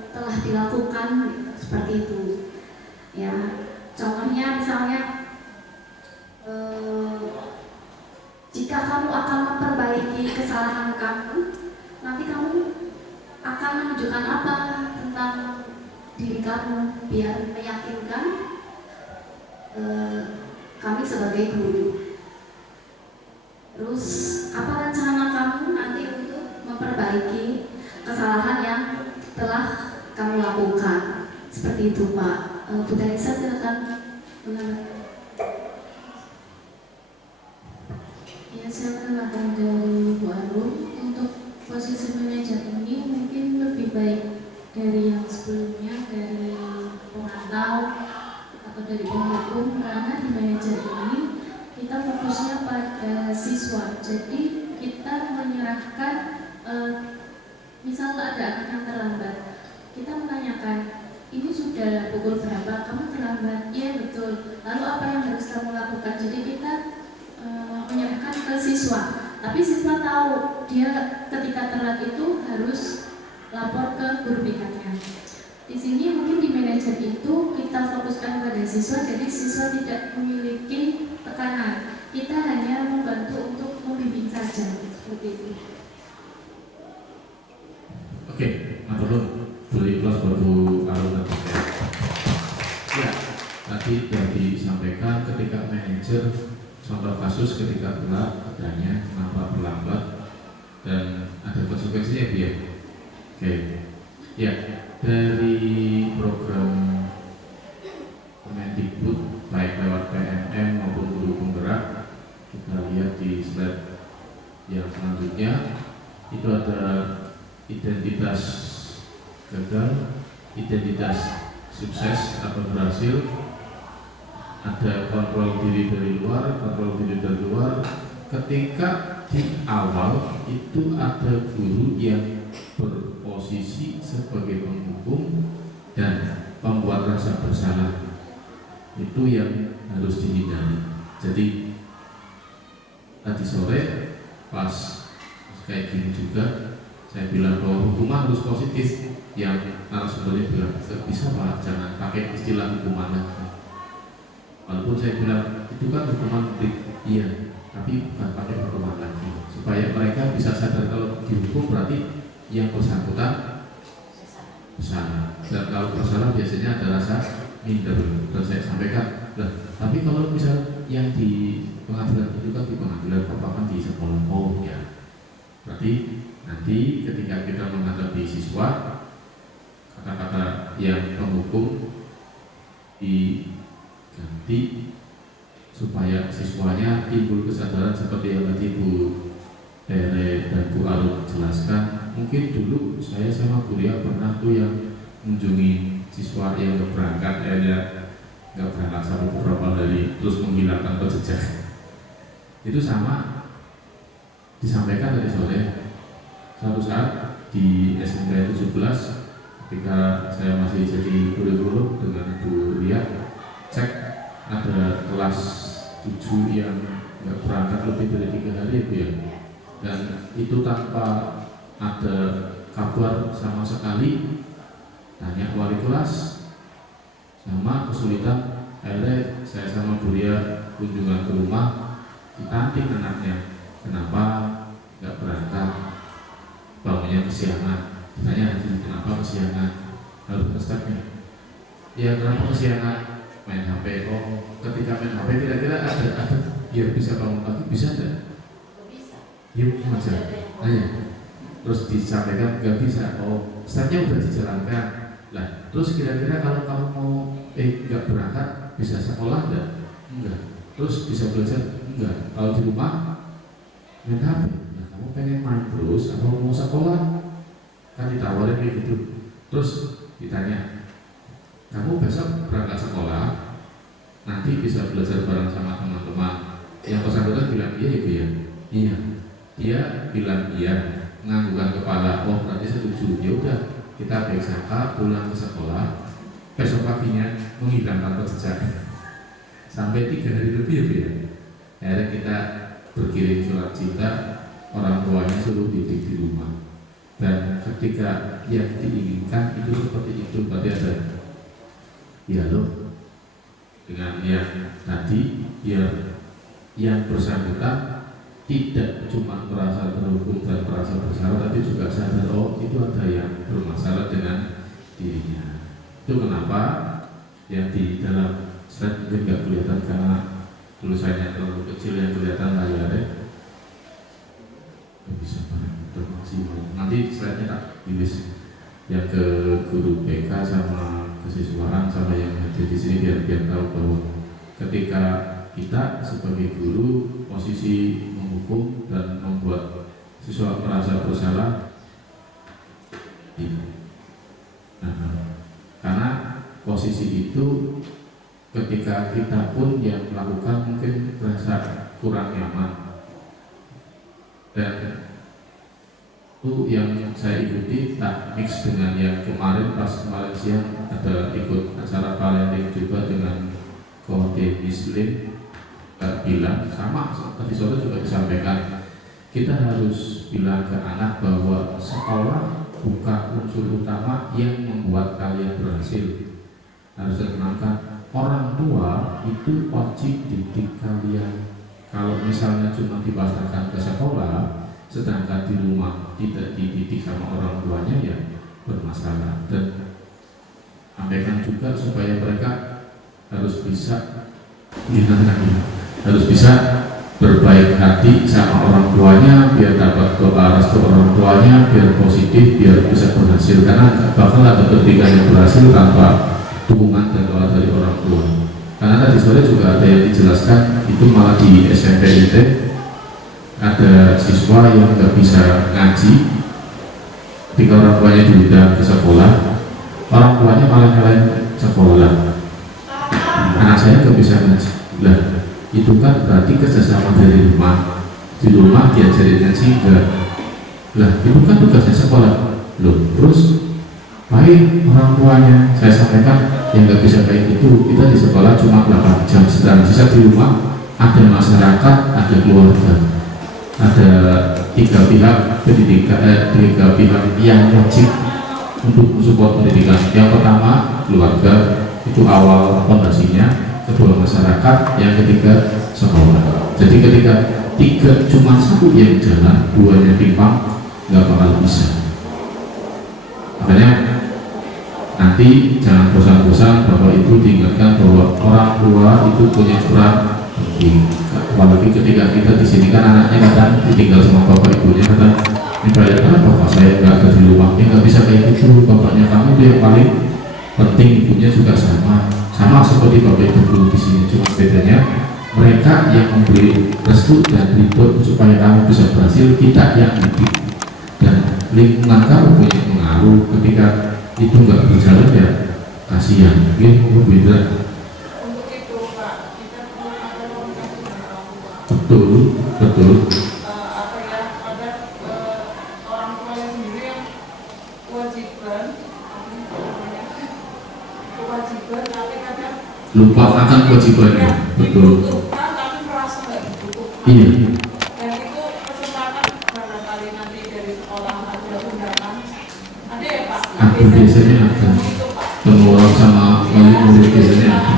telah dilakukan seperti itu ya. Contohnya misalnya jika kamu akan memperbaiki kesalahan kamu, nanti kamu akan menunjukkan apa tentang diri kamu biar meyakinkan kami sebagai guru. Terus apa rencana kamu nanti untuk memperbaiki kesalahan yang telah kamu lakukan? Seperti itu Pak. Bu Daisa silakan menambahkan. Ya, saya menambahkan dari Bu Arun, untuk posisi manajer ini mungkin lebih baik dari yang sebelumnya, dari pemantau atau dari penghukum, karena di manajer ini kita fokusnya pada siswa. Jadi kita menyerahkan misal ada anak yang terlambat, kita menanyakan, ini sudah pukul berapa, kamu terlambat? Iya betul, lalu apa yang harus kamu lakukan? Jadi kita menyerahkan ke siswa, tapi siswa tahu dia ketika telat itu harus lapor ke guru BK-nya. Di sini mungkin di manajer itu kita fokuskan pada siswa, jadi siswa tidak memiliki tekanan. Kita hanya membantu untuk membimbing saja, seperti itu. Oke, matur beri kelas buat Bu Arun dan Bu Tere. Ya, tadi yang disampaikan ketika manajer, contoh kasus ketika telat adanya kenapa terlambat dan ada konsekuensinya dia. Oke, ya, dari program Kemendikbud baik lewat PMM maupun guru penggerak, kita lihat di slide yang selanjutnya itu ada identitas gagal, identitas sukses atau berhasil, ada kontrol diri dari luar, kontrol diri dari luar. Ketika di awal itu ada guru yang berposisi sebagai penghukum dan pembuat rasa bersalah, itu yang harus dihindari. Jadi tadi sore pas kayak gini juga saya bilang bahwa hukuman harus positif. Yang narasumbernya bilang bisa Pak, jangan pakai istilah hukuman lagi. Walaupun saya bilang itu kan hukuman iya, tapi bukan pakai hukuman lagi, supaya mereka bisa sadar kalau dihukum berarti yang bersangkutan bersalah, dan kalau bersalah biasanya ada rasa minder. Dan saya sampaikan, tapi kalau misal yang di pengadilan itu kan di pengadilan, Bapak kan di sekolah. Oh ya, berarti nanti ketika kita menghadapi siswa, kata-kata yang penghukum diganti supaya siswanya timbul kesadaran seperti yang tadi Bu Tere dan Bu Arun jelaskan. Mungkin dulu saya sama kuliah pernah tuh yang mengunjungi siswa yang nggak berangkat sampai beberapa hari terus menghilangkan jejak. Itu sama disampaikan dari sore. Suatu saat di SMP 17 ketika saya masih jadi guru dengan Bu Ria, cek ada kelas 7 yang nggak berangkat lebih dari 3 hari Bu ya. dan itu tanpa ada kabar sama sekali. Tanya wali kelas, sama kesulitan, akhirnya saya sama Buria kunjungan ke rumah, ditantik anaknya, kenapa nggak berangkat, bangunnya kesiangan. Ditanya kenapa kesiangan, harus ustadznya, ya kenapa kesiangan, main HP. Oh, ketika main HP kira-kira ada biar bisa bangun pagi, bisa nggak? Bisa. Yuk aja, ayo. Terus disampaikan nggak bisa. Oh, ustadznya udah dijalankan. Lah, terus kira-kira kalau kamu mau nggak berangkat bisa sekolah nggak? Enggak. Terus bisa belajar? Enggak. Kalau di rumah main HP. Nah, kamu pengen main terus atau mau sekolah? Kan ditawarin kayak gitu. Terus ditanya, kamu besok berangkat sekolah, nanti bisa belajar bareng sama teman-teman. Yang bersangkutan bilang iya ibu ya. Iya. Dia bilang iya, menganggukkan kepala. Oh berarti setuju. Ya udah, kita baik sangka pulang ke sekolah, besok paginya menghilang tanpa jejak sampai 3 hari lebih ya. Akhirnya kita berkirim surat cinta, orang tuanya suruh didik di rumah, dan ketika yang diinginkan itu seperti itu, berarti ada dialog dengan yang tadi, biar yang bersangkutan tidak cuma merasa terhukum dan merasa bersalah, tapi juga sadar oh itu ada yang bermasalah dengan dirinya. Itu kenapa yang di dalam slide mungkin nggak kelihatan karena tulisannya terlalu kecil, yang kelihatan layarnya nggak bisa maksimal. Nanti slide-nya tak tulis yang ke guru PK sama kesiswaan sama yang ada di sini biar tahu bahwa ketika kita sebagai guru posisi menghukum dan membuat siswa merasa bersalah, karena posisi itu ketika kita pun yang melakukan mungkin merasa kurang nyaman, dan itu yang saya ikuti tak mix dengan yang kemarin siang ada ikut acara parenting juga dengan Kode Muslim. Bilang sama tadi sore juga disampaikan, kita harus bilang ke anak bahwa sekolah bukan unsur utama yang membuat kalian berhasil. Harus dikenalkan orang tua itu wajib didik kalian. Kalau misalnya cuma dipasarkan ke sekolah, sedangkan di rumah tidak dididik sama orang tuanya, ya bermasalah. Dan sampaikan juga supaya mereka harus bisa harus bisa berbaik hati sama orang tuanya, biar dapat doa restu orang tuanya, biar positif, biar bisa berhasil. Karena bakal ada ketika yang berhasil tanpa dukungan dan doa dari orang tua. Karena tadi sore juga ada yang dijelaskan, itu malah di SMP itu ada siswa yang nggak bisa ngaji, ketika orang tuanya diundang ke sekolah, orang tuanya malah nyalain sekolah. Anak saya nggak bisa ngaji. Lah, itu kan berarti kerjasama dari rumah. Di rumah diajarin ngaji enggak. Lah, itu kan tugasnya sekolah. Loh, terus baik orang tuanya, saya sampaikan yang nggak bisa kayak gitu. Kita di sekolah cuma 8 jam, sedang sisa di rumah ada masyarakat, ada keluarga, ada 3 pihak pendidikan, 3 pihak yang wajib untuk mensupport pendidikan. Yang pertama keluarga, itu awal fondasinya. Kedua masyarakat, yang ketiga sekolah. Jadi ketika 3 cuma 1 yang jalan, 2-nya timpang, nggak bakal bisa. Makanya nanti jangan bosan-bosan Bapak Ibu diingatkan bahwa orang tua itu punya peran penting. Apalagi ketika kita di sini kan anaknya kadang ditinggal sama bapak ibunya, kadang dibayarkan bapak saya nggak ada di rumah, ya nggak bisa kayak gitu. Bapaknya kamu itu yang paling penting, ibunya juga sama seperti bapak ibu dulu di sini, cuma bedanya mereka yang memberi restu dan ridho supaya kamu bisa berhasil, kita yang didik. Dan lingkungan kamu punya pengaruh, ketika itu nggak berjalan ya kasihan, mungkin berbeda. Untuk itu Pak, kita perlu ada komunikasi dengan orang tua. Betul. Ada orang tua yang sendiri yang kewajiban, tapi kadang lupa akan kewajibannya. Betul. dibutuhkan tapi merasa nggak dibutuhkan. Iya. Dan itu kesempatan Aku biasanya ada temu orang sama murid biasanya ada.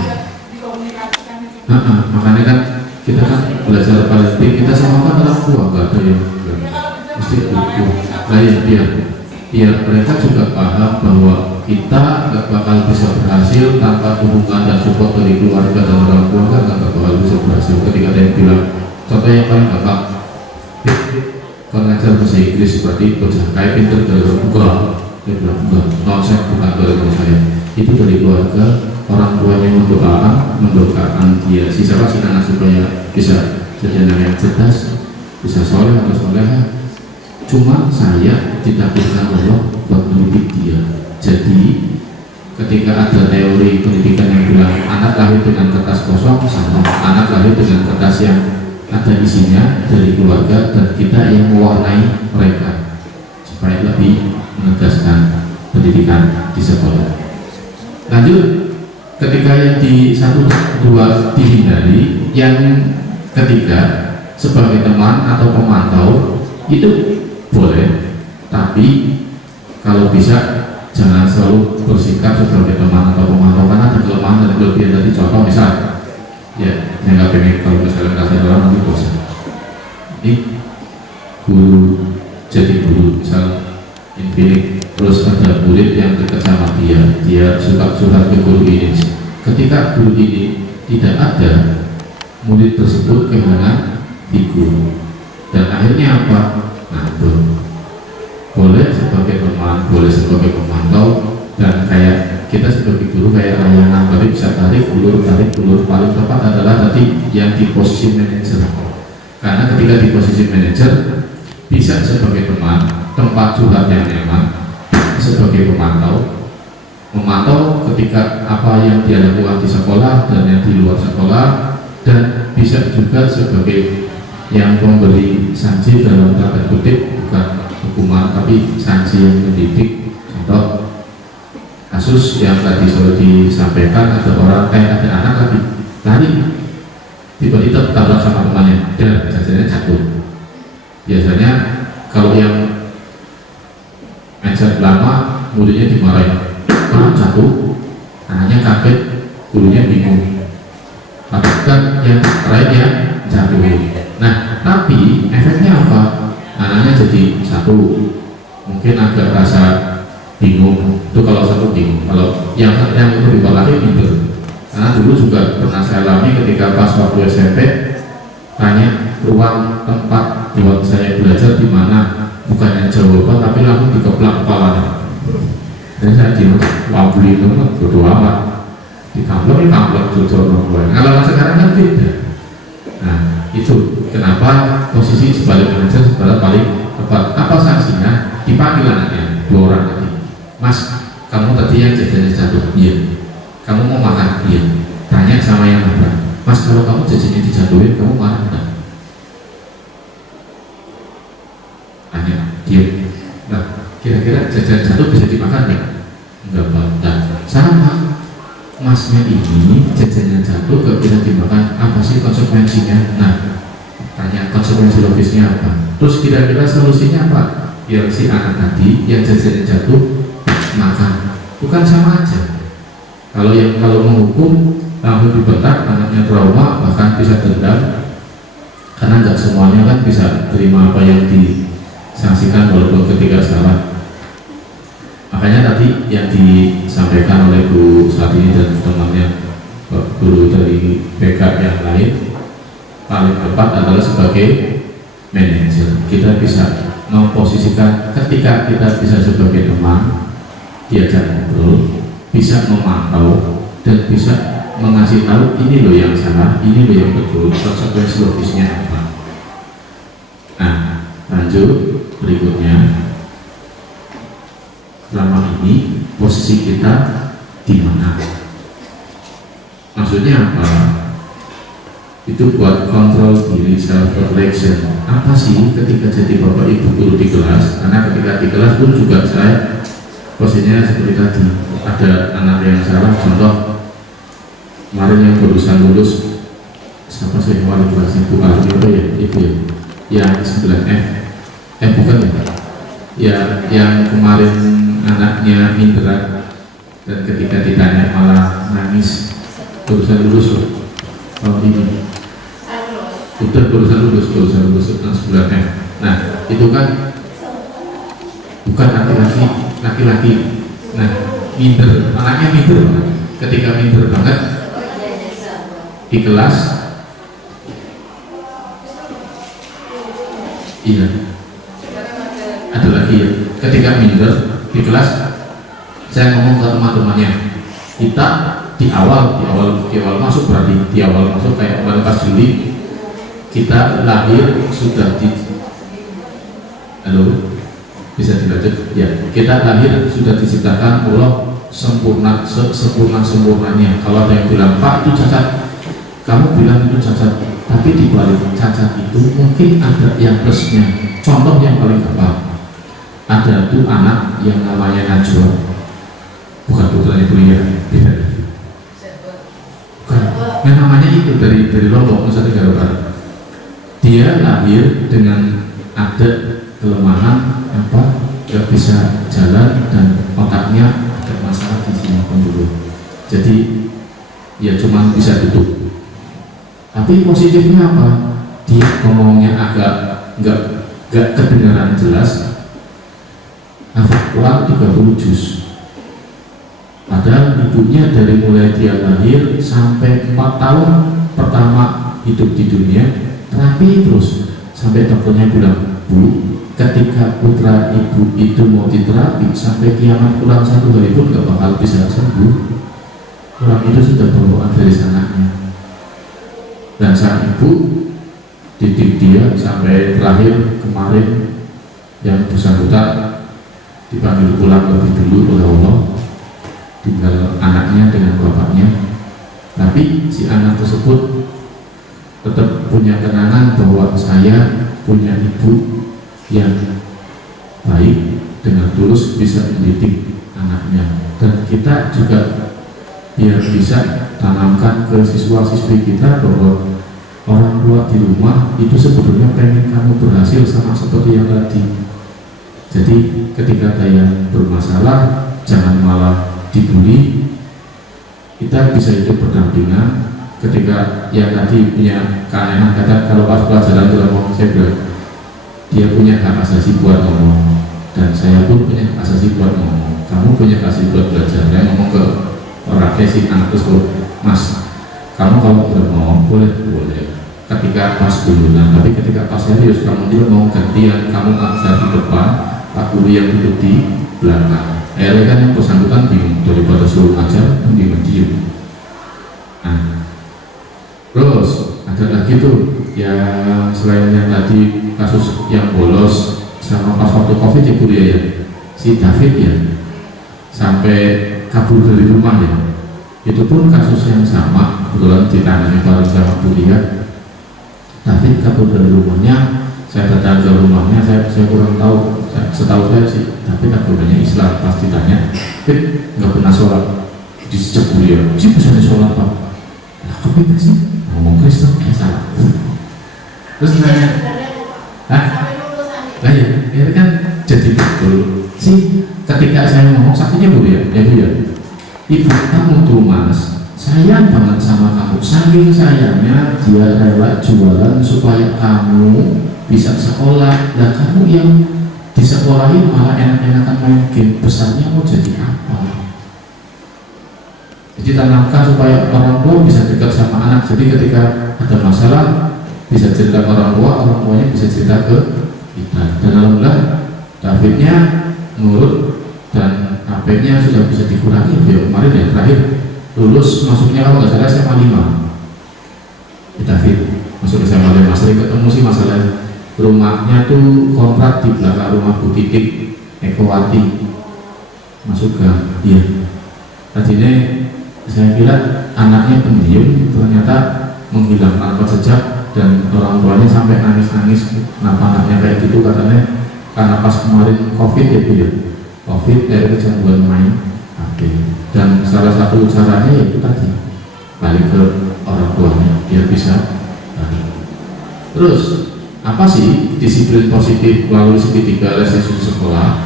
Makanya kan kita kan belajar parenting, kita sama kan orang tua, nggak ada yang mesti buku. Nah ya biar mereka juga paham bahwa kita nggak bakal bisa berhasil tanpa dukungan dan support dari keluarga dan orang tua, kan nggak bakal bisa berhasil. Ketika ada yang bilang, contoh yang paling gampang, kalau ngajar bahasa Inggris seperti bocah kayak pinter dari Google, dia bilang enggak, nonsen, bukan dari saya. Itu dari keluarga, orang tuanya mendoakan dia si anak supaya bisa jadi anak yang cerdas, bisa soleh atau soleha. Cuma saya ditakdirkan Allah buat mendidik dia. Jadi ketika ada teori pendidikan yang bilang anak lahir dengan kertas kosong, sama anak lahir dengan kertas yang ada isinya dari keluarga, dan kita yang mewarnai mereka supaya lebih menegaskan pendidikan di sekolah. Lanjut, ketika yang di 1, 2 dihindari, yang ketiga sebagai teman atau pemantau itu boleh, tapi kalau bisa jangan selalu bersikap sebagai teman atau pemantau, karena ada kelemahan dan kelebihan. Tadi contoh misal, ya yang nggak pengen kalau misalnya kasih orang nanti bosan. Ini guru jadi guru misal infinik, terus ada murid yang dekat sama dia suka curhat ke guru ini. Ketika guru ini tidak ada, murid tersebut kehilangan figur, dan akhirnya apa? Nah, boleh sebagai teman, boleh sebagai pemantau, dan kayak kita sebagai guru kayak layanan, tapi bisa tarik ulur. Paling tepat adalah tadi yang di posisi manajer, karena ketika di posisi manajer bisa sebagai teman, tempat curhat yang nyaman, sebagai memantau ketika apa yang dia lakukan di sekolah dan yang di luar sekolah, dan bisa juga sebagai yang memberi sanksi dalam tanda kutip, bukan hukuman tapi sanksi yang mendidik. Contoh kasus yang tadi sudah disampaikan, ada anak lari tiba-tiba tabrak sama temannya dan jajannya jatuh. Biasanya kalau yang ngajar lama, muridnya dimarahin, orang jatuh, anaknya kaget, gurunya bingung, bahkan yang lainnya jatuh. Nah, tapi efeknya apa? Anaknya jadi satu, mungkin agak rasa bingung. Itu kalau satu bingung. Kalau yang lebih lagi pinter. Karena dulu juga pernah saya alami ketika pas waktu SMP, tanya ruang tempat buat saya belajar di mana, bukannya jawaban tapi langsung dikeplak kepalanya. Dan saya diwabuli itu bodo amat. Dikamplek jujur. Kalau sekarang kan beda. Nah, itu kenapa posisi sebagai manajer sebenarnya paling tepat. Apa sanksinya? Dipanggil anaknya 2 orang tadi. Mas, kamu tadi yang jajannya jatuh? Iya. Kamu mau makan? Iya. Tanya sama yang nabrak. Mas, kalau kamu jajannya dijatuhin, kamu marah enggak? Tanya, diam. Nah, kira-kira jajan jatuh bisa dimakan enggak? Enggak bakal. Sama masnya ini jajannya jatuh, gak bisa dimakan, apa sih konsekuensinya? Nah, tanya konsekuensi logisnya apa, terus kira-kira solusinya apa biar si anak tadi yang jajannya jatuh makan. Bukan sama aja. Kalau menghukum langsung dibentak, anaknya trauma, bahkan bisa dendam, karena nggak semuanya kan bisa terima apa yang disanksikan walaupun ketika salah. Makanya tadi yang disampaikan oleh Bu Satini dan temannya guru dari BK yang lain, paling tepat adalah sebagai manajer. Kita bisa memposisikan ketika kita bisa sebagai teman, diajak ngobrol, bisa memantau dan bisa mengasih tahu ini loh yang salah, ini loh yang betul, konsekuensi logisnya apa. Nah, lanjut berikutnya. Selama ini posisi kita di mana? Maksudnya apa? Itu buat kontrol diri, self reflection. Apa sih ketika jadi bapak ibu guru di kelas? Karena ketika di kelas pun juga saya posisinya seperti tadi, ada anak yang salah. Contoh kemarin yang barusan lulus, siapa sih wali kelasnya? Bu Ardi apa ya? Ibu ya? Yang 9F, bukan ya? Ya yang kemarin anaknya minder dan ketika ditanya malah nangis, barusan lulus loh tahun ini, udah barusan lulus sebulannya. Nah itu kan bukan laki-laki. Nah minder, anaknya minder banget. Ketika minder banget di kelas, iya ada lagi ya, ketika minder di kelas, saya ngomong ke teman-temannya, kita di awal masuk, berarti di awal masuk kayak kemarin pas Juli, kita lahir sudah halo, bisa dilanjut ya, kita lahir sudah diciptakan Allah sempurnanya. Kalau ada yang bilang Pak itu cacat, kamu bilang itu cacat, tapi di balik cacat itu mungkin ada yang plusnya. Contoh yang paling gampang, ada tuh anak yang namanya Najwa, bukan putranya Buya, beda. Bukan, yang namanya itu dari Lombok, Nusa Tenggara Barat. Dia lahir dengan ada kelemahan gak bisa jalan dan otaknya ada masalah di sini dulu. Jadi ya cuma bisa duduk. Tapi positifnya apa? Dia ngomongnya agak nggak kedengaran jelas. Hafal Quran 30 juz. Padahal ibunya dari mulai dia lahir sampai 4 tahun pertama hidup di dunia terapi terus sampai dokternya bilang, Bu, ketika putra ibu itu mau diterapi sampai kiamat kurang 1 hari pun nggak bakal bisa sembuh. Orang itu sudah bawaan dari sananya. Dan sang ibu didik dia sampai terakhir kemarin yang bersangkutan dipanggil pulang lebih dulu oleh Allah, tinggal anaknya dengan bapaknya. Tapi si anak tersebut tetap punya kenangan bahwa saya punya ibu yang baik, dengan tulus bisa mendidik anaknya. Dan kita juga biar bisa tanamkan ke siswa-siswi kita bahwa orang tua di rumah itu sebetulnya pengen kamu berhasil sama seperti yang tadi. Jadi ketika ada yang bermasalah jangan malah dibully, kita bisa hidup berdampingan. Ketika yang tadi punya keanehan kata kalau pas pelajaran dalam ngomong, saya bilang dia punya hak asasi buat ngomong dan saya pun punya hak asasi buat ngomong, kamu punya hak asasi buat belajar. Saya ngomong ke orang si anak tersebut, Mas, kamu kalau ngomong boleh ketika pas dulu, tapi ketika pas serius kamu juga mau gantian, kamu saya di depan, Pak Guru yang duduk di belakang. Akhirnya kan yang bersangkutan bingung, daripada suruh ngajar mending diem. Nah, terus ada lagi tuh yang selain yang tadi kasus yang bolos sama pas waktu COVID ya Bu ya, si David ya sampai kabur dari rumah ya, itu pun kasus yang sama kebetulan ditangani bareng sama Bu Lia. David kabur dari rumahnya, saya datang ke rumahnya, saya kurang tahu, setahu saya sih David agamanya Islam. Pas ditanya, David nggak pernah sholat, dicek Bu Lia, sih bisa sholat Pak? Aku bebas sih ngomong Kristen, salah. Terus nanya, hah? Nah ya kan jadi betul sih. Ketika saya ngomong sakitnya Bu ya, Bu ya, Ibu kamu tuh Mas sayang banget sama kamu, saking sayangnya dia rela jualan supaya kamu bisa sekolah. Dan kamu yang disekolahin malah enak-enakan main game, besarnya mau jadi apa? Jadi tanamkan supaya orang tua bisa dekat sama anak. Jadi ketika ada masalah bisa cerita ke orang tuanya bisa cerita ke kita. Dan alhamdulillah Davidnya nurut dan HP-nya sudah bisa dikurangi. Dia kemarin ya terakhir lulus, masuknya kalau nggak salah SMA 5. David masuk SMA 5. Sering ketemu sih masalah rumahnya tuh kontrak di belakang rumah Bu Titik Ekowati, masuk ke dia. Tadinya saya kira anaknya pendiam, ternyata menghilang tanpa jejak dan orang tuanya sampai nangis-nangis. Kenapa anaknya kayak gitu? Katanya karena pas kemarin COVID ya Bu ya, COVID dari kecanduan main HP. Dan salah satu caranya yaitu tadi balik ke orang tuanya biar bisa balik. Terus apa sih disiplin positif melalui segitiga restitusi sekolah?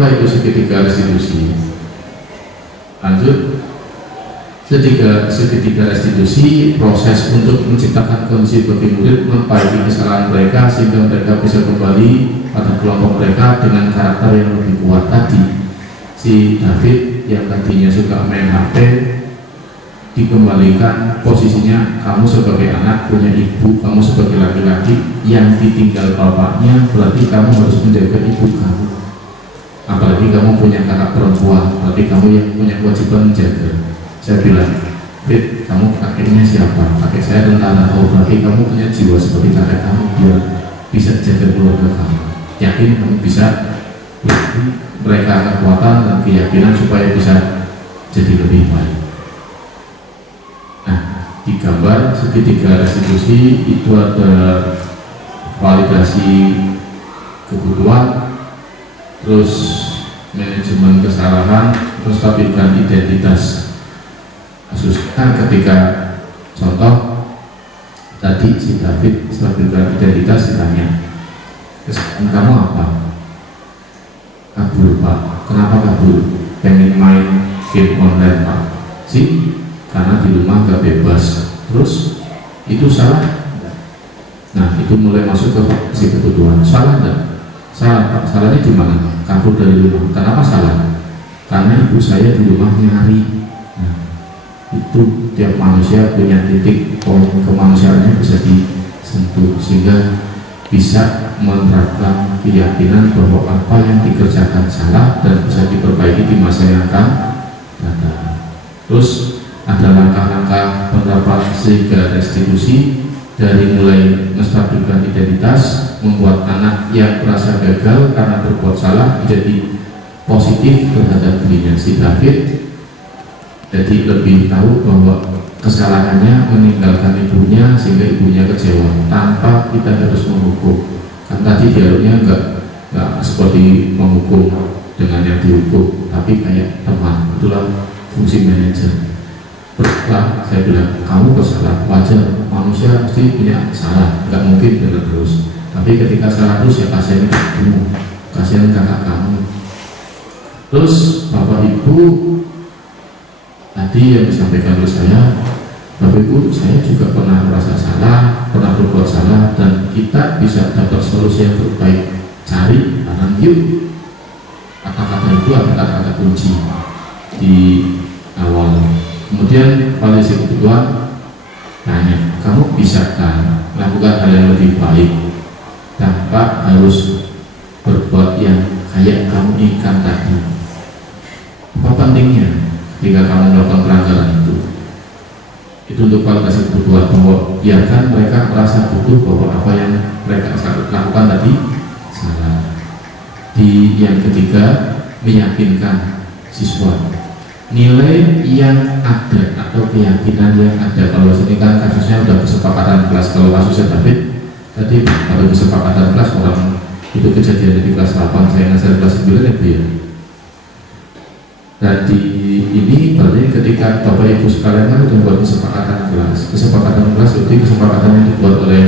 Apakah itu segitiga restitusi? Lanjut, segitiga restitusi proses untuk menciptakan kondisi bagi murid memperbaiki kesalahan mereka sehingga mereka bisa kembali pada kelompok mereka dengan karakter yang lebih kuat. Tadi si David yang tadinya suka main HP dikembalikan posisinya, kamu sebagai anak punya ibu, kamu sebagai laki-laki yang ditinggal bapaknya, berarti kamu harus menjaga ibu kamu. Apalagi kamu punya kakak perempuan, berarti kamu yang punya kewajiban menjaga. Saya bilang, Fit, kamu kakeknya siapa? Kakek saya tentara. Oh, berarti kamu punya jiwa seperti kakek kamu, biar bisa jaga keluarga kamu. Yakin kamu bisa beri mereka kekuatan dan keyakinan supaya bisa jadi lebih baik. Nah, di gambar segitiga restitusi itu ada validasi kebutuhan, terus manajemen kesalahan, terus stabilkan identitas. Kasusnya ketika contoh tadi si David stabilkan identitas, ditanya kesalahan kamu apa? Kabur Pak. Kenapa kabur? Pengen main game online Pak. Sih, karena di rumah gak bebas. Terus itu salah? Nah, itu mulai masuk ke si kebutuhan. Salah enggak? Salah Pak. Salahnya di mana? Kabur dari rumah. Kenapa salah? Karena ibu saya di rumah nyari. Nah, itu tiap manusia punya titik poin kemanusiaannya bisa disentuh sehingga bisa menerapkan keyakinan bahwa apa yang dikerjakan salah dan bisa diperbaiki di masa yang akan datang. Terus ada langkah-langkah penerapan sehingga restitusi, dari mulai menstabilkan identitas, membuat anak yang merasa gagal karena berbuat salah menjadi positif terhadap dirinya. Si David jadi lebih tahu bahwa kesalahannya meninggalkan ibunya sehingga ibunya kecewa tanpa kita harus menghukum. Kan tadi dialognya enggak seperti menghukum dengan yang dihukum, tapi kayak teman. Itulah fungsi manajer. Setelah saya bilang kamu bersalah, wajar, manusia pasti punya salah, nggak mungkin benar terus. Tapi ketika salah terus ya kasihan kamu, kasihan kakak kamu. Terus bapak ibu tadi yang disampaikan oleh saya, Bapak Ibu, saya juga pernah merasa salah, pernah berbuat salah, dan kita bisa dapat solusi yang terbaik. Cari barang yuk. Kata-kata itu ada kata-kata kunci di awal. Kemudian pada si kebutuhan tanya, kamu bisa kan melakukan hal yang lebih baik tanpa harus berbuat yang kayak kamu inginkan tadi. Apa pentingnya jika kamu melakukan pelanggaran itu? Itu untuk kualitas kebutuhan, bahwa biarkan mereka merasa butuh bahwa apa yang mereka lakukan tadi salah. Di yang ketiga, meyakinkan siswa nilai yang ada atau keyakinan yang ada. Kalau sini kan kasusnya udah kesepakatan kelas, kalau kasusnya David tadi pada kesepakatan kelas, orang itu kejadian di kelas 8, saya ngajar kelas 9 ya Bu ya. Dan di ini berarti ketika Bapak Ibu sekalian kan sudah buat kesepakatan kelas itu kesepakatan yang dibuat oleh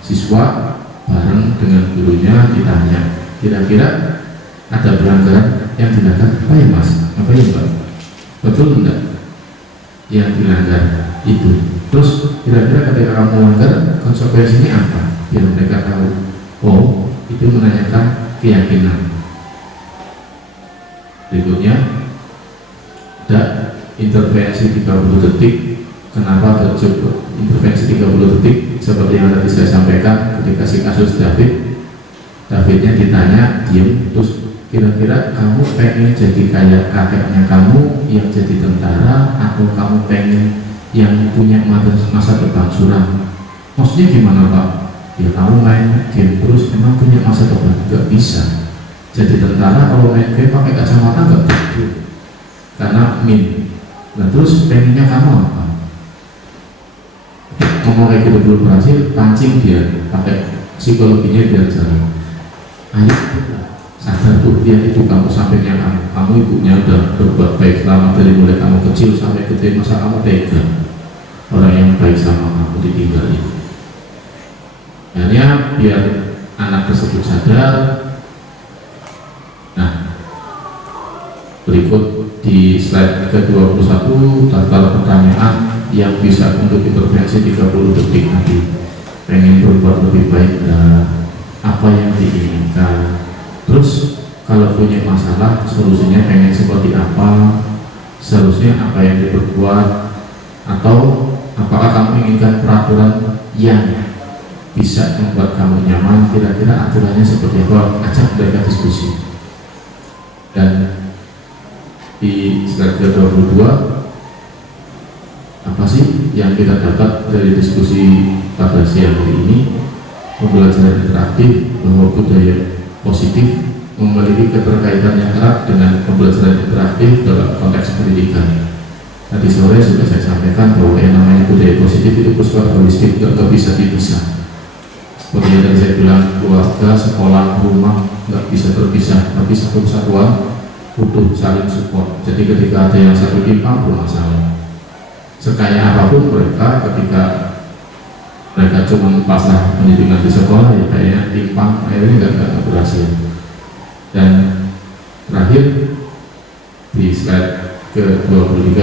siswa bareng dengan gurunya, ditanya kira-kira ada pelanggaran yang dilanggar apa ya Mas, apa ya Mbak, betul enggak yang dilanggar itu? Terus kira-kira ketika kamu melanggar konsekuensinya apa, biar mereka tahu. Oh, itu menanyakan keyakinan. Berikutnya ada intervensi 30 detik. Kenapa terjebak intervensi 30 detik? Seperti yang tadi saya sampaikan ketika si kasus Davidnya ditanya diem, terus kira-kira kamu pengen jadi kayak kakeknya kamu yang jadi tentara, atau kamu pengen yang punya masa depan suram? Maksudnya gimana Pak? Ya kamu main game terus emang punya masa depan? Gak bisa. Jadi tentara kalau main game pakai kacamata gak begitu, karena min. Nah terus pengennya kamu apa? Ngomong kayak gitu belum berhasil, pancing dia pakai psikologinya biar jalan. Ayo sadar tuh, dia itu kamu sampingnya kamu ibunya udah berbuat baik selama dari mulai kamu kecil sampai gede, masa kamu tega orang yang baik sama kamu ditinggalin? Akhirnya biar anak tersebut sadar. Nah, Berikut di slide ke-21 daftar pertanyaan yang bisa untuk intervensi 30 detik nanti. Pengen berbuat lebih baik, apa yang diinginkan, terus kalau punya masalah solusinya pengen seperti apa, seharusnya apa yang diperbuat, atau apakah kamu inginkan peraturan yang bisa membuat kamu nyaman, kira-kira aturannya seperti apa, ajak mereka diskusi. Dan di slide ke-22 apa sih yang kita dapat dari diskusi pada siang hari ini? Pembelajaran interaktif bahwa budaya positif memiliki keterkaitan yang erat dengan pembelajaran interaktif dalam konteks pendidikan. Tadi sore sudah saya sampaikan bahwa yang namanya budaya positif itu bersifat holistik, nggak bisa dipisah. Seperti yang tadi saya bilang, keluarga, sekolah, rumah nggak bisa terpisah, tapi satu kesatuan butuh saling support. Jadi ketika ada yang satu timpang bermasalah, sekaya apapun mereka, ketika mereka cuma pasrah pendidikan di sekolah, ya kayaknya timpang, akhirnya nggak berhasil. Dan terakhir di slide ke-23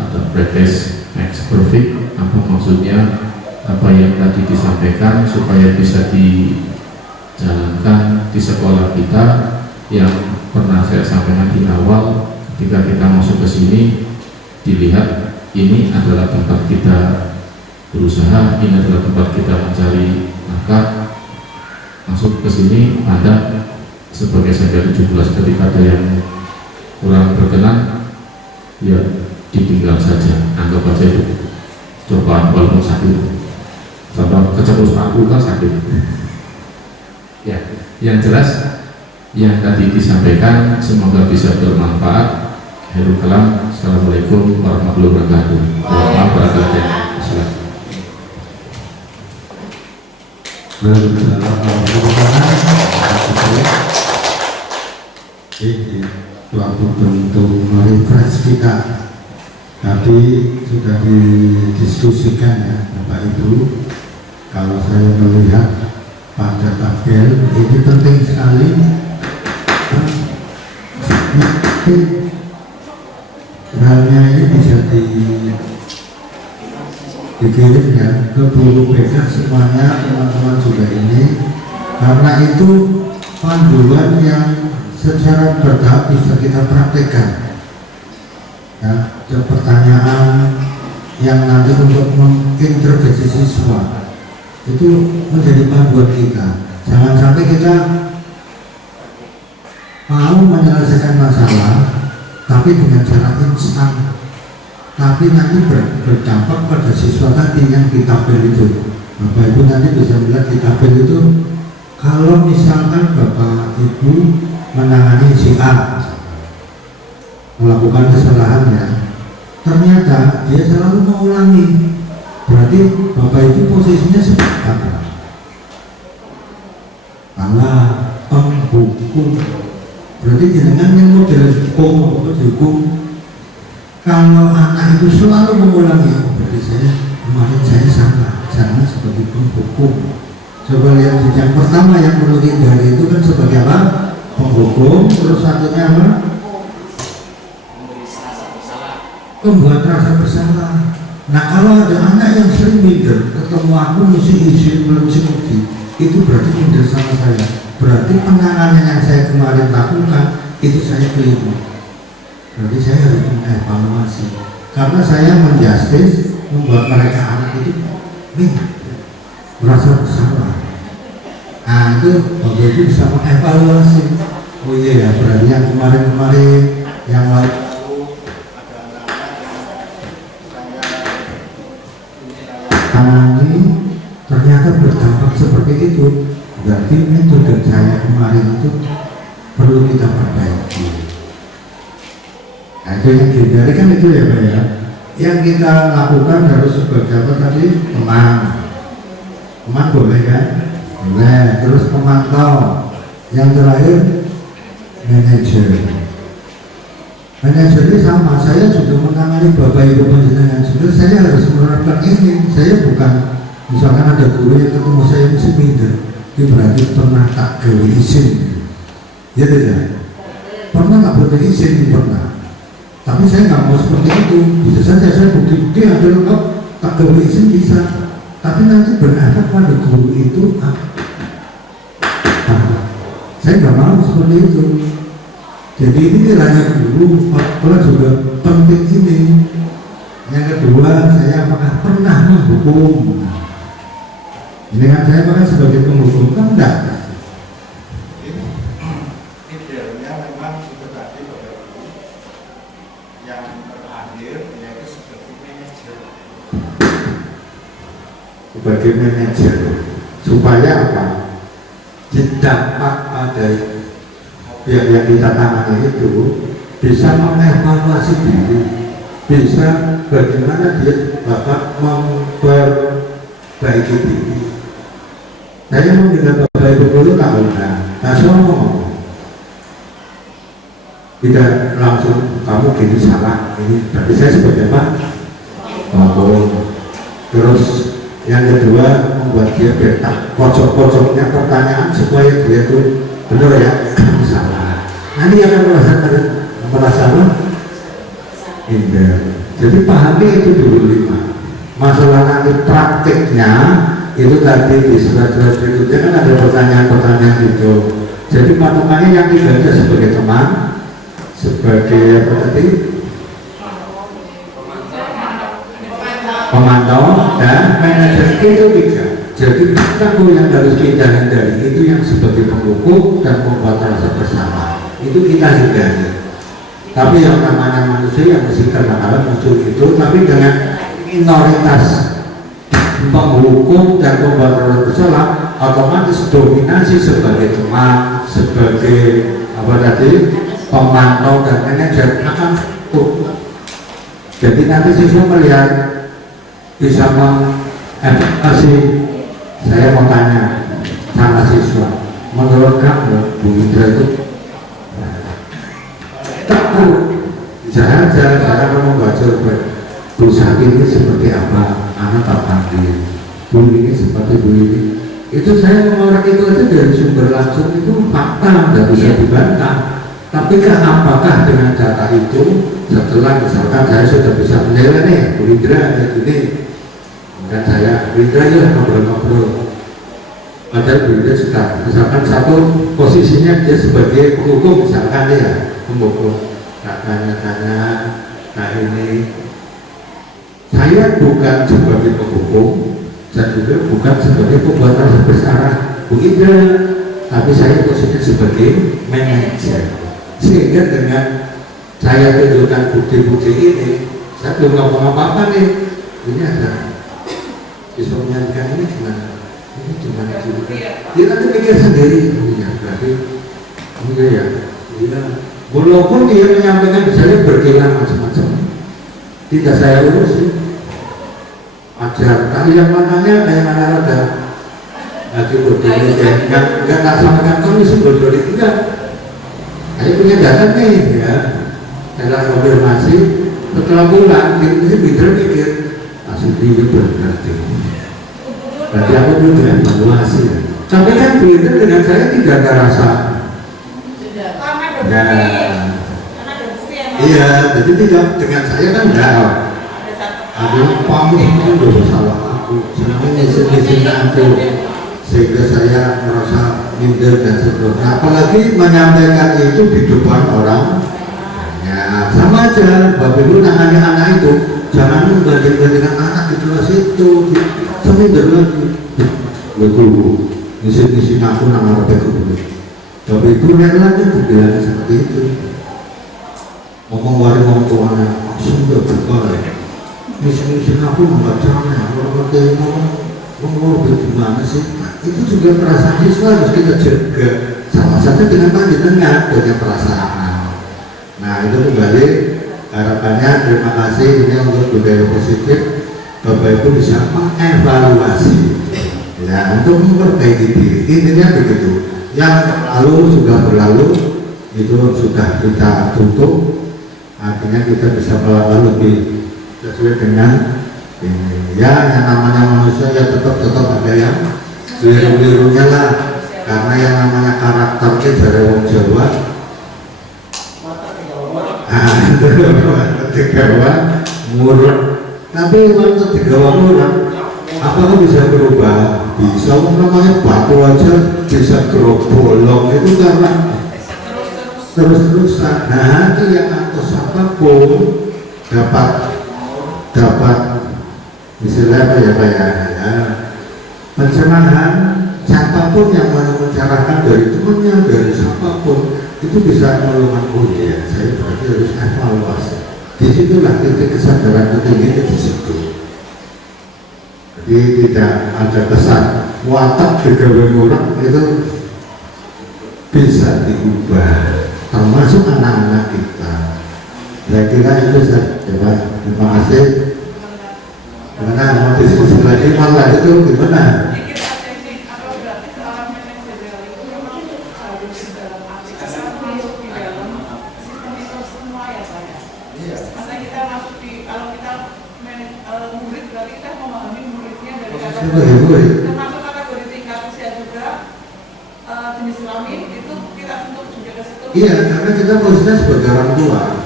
ada practice makes perfect. Apa maksudnya? Apa yang tadi disampaikan supaya bisa dijalankan di sekolah kita, yang pernah saya sampaikan di awal. Ketika kita masuk ke sini, dilihat ini adalah tempat kita berusaha, ini adalah tempat kita mencari nafkah. Masuk ke sini ada sebagai saja 17, ketika ada yang kurang berkenan, ya ditinggal saja, anggap aja itu cobaan walaupun sakit. Contoh kecepus paku kan sakit. Ya, yang jelas yang tadi disampaikan semoga bisa bermanfaat. Khairul kalam. Assalamualaikum warahmatullahi wabarakatuh. Ini suatu bentuk merefresh kita. Tadi sudah didiskusikan ya Bapak Ibu. Kalau saya melihat pada tabel ini penting sekali. Halnya ini bisa dikirim ya ke guru BK semuanya, teman-teman juga ini, karena itu panduan yang secara bertahap bisa kita praktekkan ya. Ada pertanyaan yang nanti untuk menginterogasi siswa itu menjadi panduan kita. Jangan sampai kita mau menyelesaikan masalah tapi dengan cara instan, tapi nanti berdampak pada siswa tadi yang di tabel itu. Bapak Ibu nanti bisa melihat di tabel itu, kalau misalkan Bapak Ibu menangani si A melakukan kesalahannya, ternyata dia selalu mengulangi, berarti Bapak Ibu posisinya seperti apa? Allah penghukum. Berarti jenengan yang model hukum, kalau anak itu selalu mengulangi, berarti kemarin saya salah, jangan sebagai penghukum. Coba lihat yang pertama yang perlu dihindari itu kan sebagai apa? Penghukum. Terus satunya apa? Membuat rasa bersalah. Nah kalau ada anak yang sering minder, ketemu aku mesti izin belum seperti itu, berarti minder sama saya. Berarti penanganan yang saya kemarin lakukan itu saya keliru. Berarti saya harus mengevaluasi, karena saya menjustis membuat mereka anak itu merasa bersalah. Nah itu Bapak Ibu bisa mengevaluasi. Oh iya ya, berarti yang kemarin-kemarin yang lain tangani ternyata berdampak seperti itu. Berarti metode saya kemarin itu perlu kita perbaiki. Nah, itu yang dihindari kan itu ya Pak ya. Yang kita lakukan harus sebagai apa tadi? Teman boleh kan? Boleh. Terus pemantau. Yang terakhir manajer. Manajer ini sama. Saya juga menangani Bapak Ibu panjenengan juga. Saya harus menerapkan ini. Saya bukan misalkan ada guru yang ketemu saya mesti minder. Itu berarti pernah tak gawe izin, ya tidak? pernah nggak boleh izin, pernah. Tapi saya nggak mau seperti itu. Bisa saja saya bukti-bukti ada lengkap, tak boleh izin bisa. Tapi nanti berhadap pada guru itu, saya nggak mau seperti itu. Jadi ini nilainya guru, kalau juga penting ini. Yang kedua, saya apakah pernah menghukum? Ini kan saya bahkan sebagai penghukum kan enggak. Idealnya memang itu tadi yang terakhir yaitu sebagai manajer. Sebagai manajer supaya apa? Dampak pada pihak yang kita tangani itu bisa mengevaluasi diri, bisa bagaimana dia dapat memperbaiki diri. Saya mau dengan Bapak Ibu guru tahunan, nah semua tidak langsung kamu gini salah, ini berarti saya sebagai apa? Terus yang kedua membuat dia betak pojok-pojoknya pertanyaan supaya dia itu benar ya, kamu salah. Nanti akan merasa indah. Jadi pahami itu dulu 5. Masalah nanti praktiknya itu tadi di surat-surat berikutnya kan ada pertanyaan-pertanyaan itu. Jadi patokannya yang 3 aja sebagai teman, sebagai apa tadi? Pemantau dan manajer itu 3. Jadi kamu yang harus kita hindari itu yang sebagai penghukum dan membuat rasa bersalah itu kita hindari. Tapi yang namanya manusia yang mesti kadang-kadang muncul itu, tapi dengan minoritas penghukum dan membuat rasa bersalah otomatis dominasi sebagai teman, sebagai apa tadi pemantau dan manajer akan tutup. Jadi nanti siswa melihat bisa mengevaluasi. Saya mau tanya sama siswa, menurut kamu Bu Indra itu takut? Saya mau baca Bu Sakti ini seperti apa? Anak tak panggil. Bu ini seperti Bu ini. Itu saya mengorek itu aja dari sumber langsung itu fakta, tidak bisa dibantah. Tapi apakah dengan data itu setelah misalkan saya sudah bisa menilai nih Bu Indra kayak gini, dan saya Indra ya ngobrol-ngobrol, padahal Bu Indra sudah misalkan satu posisinya dia sebagai penghukum misalkan ya penghukum, tak tanya-tanya, nah ini saya bukan sebagai penghukum dan juga bukan sebagai pembuat rasa bersalah Bu Indra, tapi saya posisinya sebagai manajer, sehingga dengan saya tunjukkan bukti-bukti ini saya belum ngomong apa-apa nih, ini ada bisa menyanyikan ini gimana juga dia nanti pikir sendiri, ya berarti enggak ya, dia walaupun dia menyampaikan misalnya berkilang macam-macam tidak saya urus ajar, tapi yang mananya kayak mana ada lagi berdiri enggak tak sampaikan kamu sebetulnya enggak, saya punya data nih ya, saya konfirmasi setelah pulang dia bisa pikir asli dia berarti berarti aku dulu dengan evaluasi. Tapi kan beda dengan saya tidak ada rasa. Iya, jadi tidak dengan saya kan enggak. Ada pamit itu udah salah aku. Semuanya sebenarnya aku sehingga saya merasa minder dan seterusnya. Apalagi menyampaikan itu di depan orang. Ya, sama aja. Bapak Ibu nangani anak itu, jangan membanding-bandingkan anak di kelas itu. Seminder lagi, betul, ngisi aku nama betul. Tapi itu lagi dibilang seperti itu. Ngomong wari ngomong tuanya, langsung udah berkali. Ngisi aku nggak caranya, orang ngerti ngomong gimana sih? Nah, itu juga perasaan siswa harus kita jaga. Salah satu dengan tadi tengah punya perasaan. Nah itu kembali harapannya terima kasih ini untuk budaya positif. Bapak Ibu bisa mengevaluasi ya untuk memperbaiki diri, intinya begitu. Yang lalu sudah berlalu itu sudah kita tutup, artinya kita bisa melakukan lebih sesuai dengan ini. Ya yang namanya manusia ya tetap ada yang biru-birunya lah, karena yang namanya karakter dari orang Jawa Tegawan murah. Tapi waktu tegawan murah, apakah bisa berubah? Bisa, namanya batu aja bisa bolong itu karena terus-terusan. Nah, nanti yang atas apapun dapat istilah apa ya Pak ya, pencerahan. Siapapun yang mencerahkan dari temannya, dari siapapun itu bisa melakukan, oh ya saya berarti harus evaluasi. Disitulah titik kesadaran tertinggi di situ. Jadi tidak ada kesan watak digawe orang itu bisa diubah, termasuk anak-anak kita. Saya kira itu saja Pak. Terima kasih. Karena mau diskusi lagi malah itu gimana? Termasuk kategori tingkat usia juga, jenis kelamin itu kita sentuh juga ke situ. Iya, karena kita posisinya sebagai orang tua,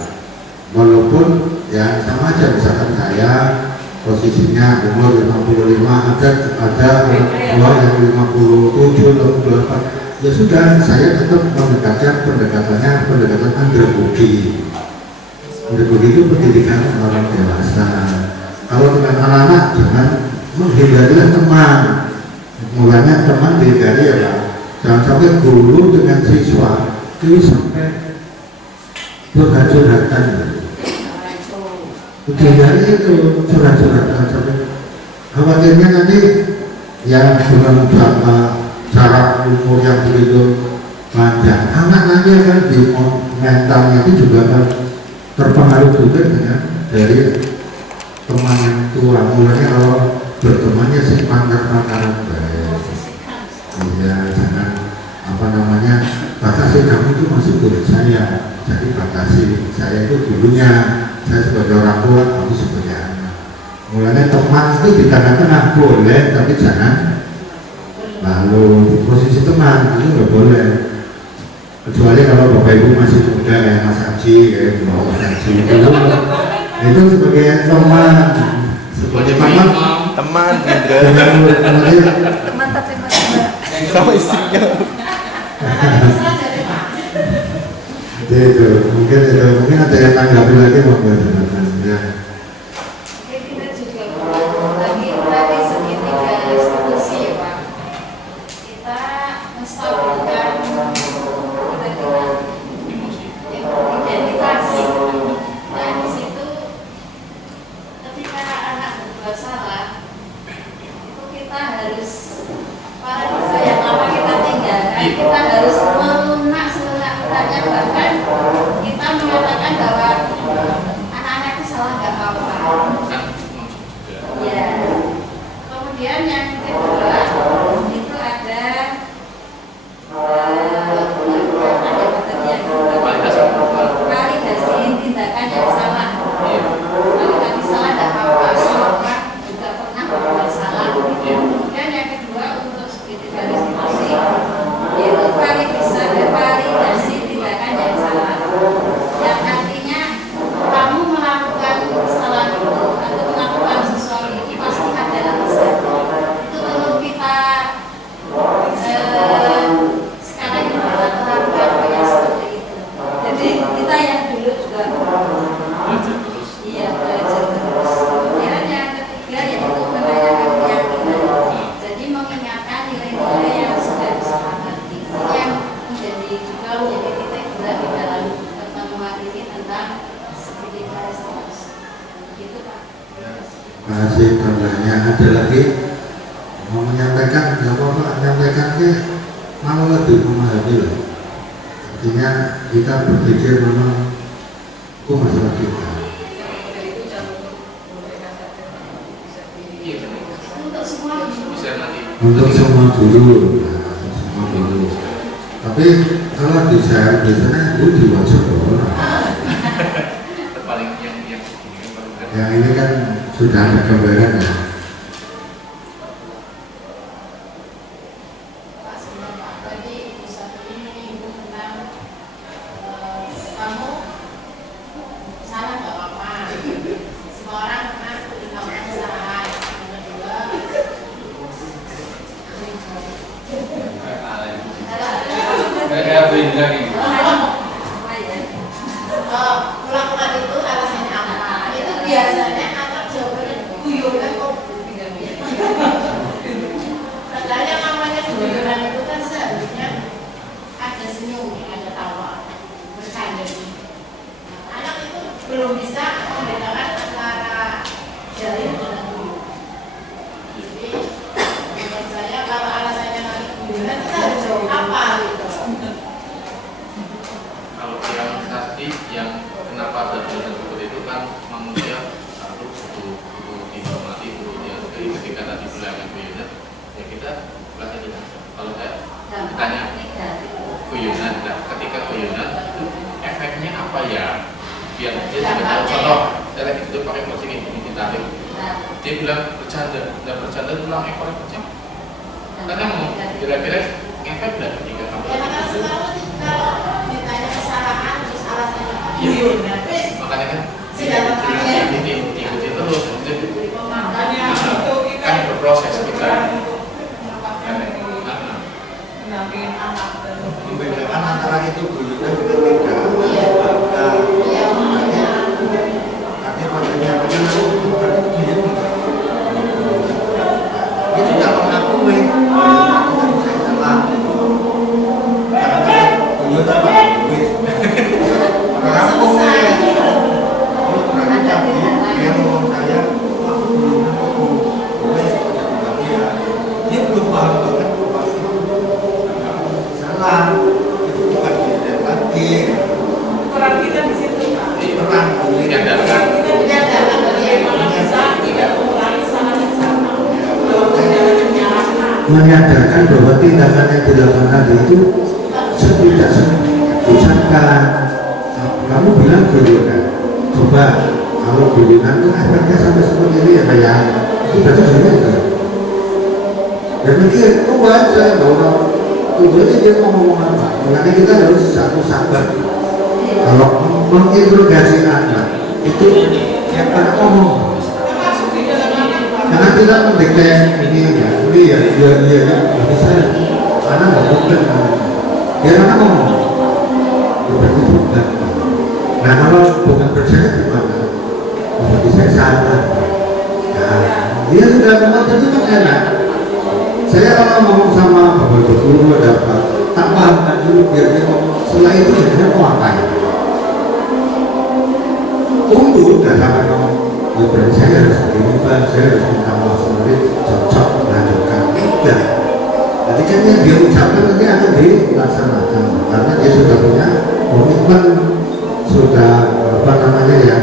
walaupun ya sama aja, misalkan saya posisinya umur 55, ada anak tua yang 57, 58, ya sudah, saya tetap pendekatan andragogi. Andragogi itu pendidikan orang dewasa. Kalau dengan anak-anak jangan menghindarilah teman, mulanya teman dihindari ya Pak. Jangan sampai guru dengan siswa itu sampai curhat-curhatan. Dihindari itu curhat-curhatan sampai khawatirnya nanti yang dengan cara umur yang begitu panjang, anak nanti akan di mentalnya itu juga akan terpengaruh juga dengan dari teman yang tua. Mulanya kalau bertemannya sih pangkar-pangkaran baik. Iya, jangan apa namanya, batasi kamu itu masih murid saya, jadi batasi saya itu dulunya saya sebagai orang tua, kamu sebagai anak. Mulanya teman itu di tengah-tengah boleh, tapi jangan lalu di posisi teman itu nggak boleh. Kecuali kalau bapak ibu masih muda kayak Mas Haji, kayak Mas Haji itu sebagai teman, sebagai teman Mantap ya Mas. Sama istrinya. itu mungkin ada yang tanggapi lagi ya. Kita juga lagi segitiga institusi ya Pak. Kita menstabilkan identitas. Nah di situ ketika anak berbuat salah itu kita harus, para desa yang lama kita tinggalkan, kita harus melunak selunak-lunaknya, bahkan kita mengatakan bahwa anak-anak itu salah nggak apa-apa. Ya. Kemudian yang kedua itu ada validasi tindakan yang salah. Kalau kami salah tidak apa-apa, semua orang juga pernah berbuat salah. Kemudian yang kedua untuk segitiga institusi yaitu validasi tindakan yang salah. Yang artinya kamu melakukan kesalahan itu atau melakukan sesuatu itu pasti ada alasan. Itu perlu kita sekarang ini terapkan kayak seperti itu. Jadi kita yang dulu juga iya belajar terus. Kemudian yang ketiga yaitu menanyakan keyakinan. Jadi mengingatkan nilai-nilai yang sudah disepakati. Ini yang menjadi titik berat di dalam pertemuan ini tentang segitiga restoratif. Begitu Pak. Terima kasih tambahnya. Ada lagi mau menyampaikan, nggak apa-apa, menyampaikan ke mau lebih memahami lah. Artinya kita berpikir memang itu masalah kita. Untuk semua guru, semua guru. Tapi kalau di saya biasanya itu di WhatsApp orang. Yang ini kan sudah ada gambaran ya. Kamu belum bisa membedakan antara jalin dengan guyunan. Jadi menurut saya kalau alasannya nanti guyunan kita harus jawab apa gitu. Kalau yang tadi yang kenapa terjadi seperti itu kan manusia harus butuh dihormati, butuh dihargai. Ketika tadi bilang guyunan, ya kita belajar juga. Kalau saya ditanya guyunan, nah ketika guyunan itu efeknya apa ya? Biar dia juga tahu. Contoh, dari itu pakai musik ini ditarik. Dia bilang bercanda, dan bercanda itu bilang ekornya pecah. Karena mau kira-kira efek dari ketika kamu. Ya karena sekarang kalau ditanya kesalahan terus alasannya guyunan, makanya kan sudah diikuti terus, kan berproses kita. Membedakan antara itu guyunan dengan beda. Artinya makanya bukan guyunan. Dia sudah mengakui saya salah. Karena guyunan apa? Orang ngomong berarti tadi dia ngomong saya aku belum dia belum paham banget salah itu bukan guyunan lagi. Peran kita di situ Pak. Peran Menyadarkan. menyadarkan bagaimana bisa tidak mengulangi kesalahan yang sama. Kalau tidak menyalahkan. menyadarkan bahwa tindakan yang dilakukan tadi itu tidak ucapkan. Kamu bilang guyunan, coba kalau guyunan itu efeknya sampai seperti ini ya kayak itu berarti guyunan. Dan mikir, oh aja bahwa tujuannya dia mau ngomong apa. Makanya kita harus satu sabar. Kalau menginterogasi anak itu yang pada ngomong. Karena kita mendetek ini ya, bagi saya anak nggak bukan, dia anak ngomong, berarti bukan. Nah kalau bukan percaya gimana? Berarti saya salah. Nah, dia sudah memang itu kan enak. Saya kalau ngomong sama bapak guru ada apa, tak pahamkan dulu biar dia ngomong. Setelah itu dia mau ngapain? Tunggu, dan sampai ngomong. Ya berarti saya harus begini Pak, saya harus minta maaf sendiri, cocok melanjutkan. Tidak. Jadi kan yang dia ucapkan nanti akan dilaksanakan karena dia sudah punya komitmen, sudah apa namanya ya,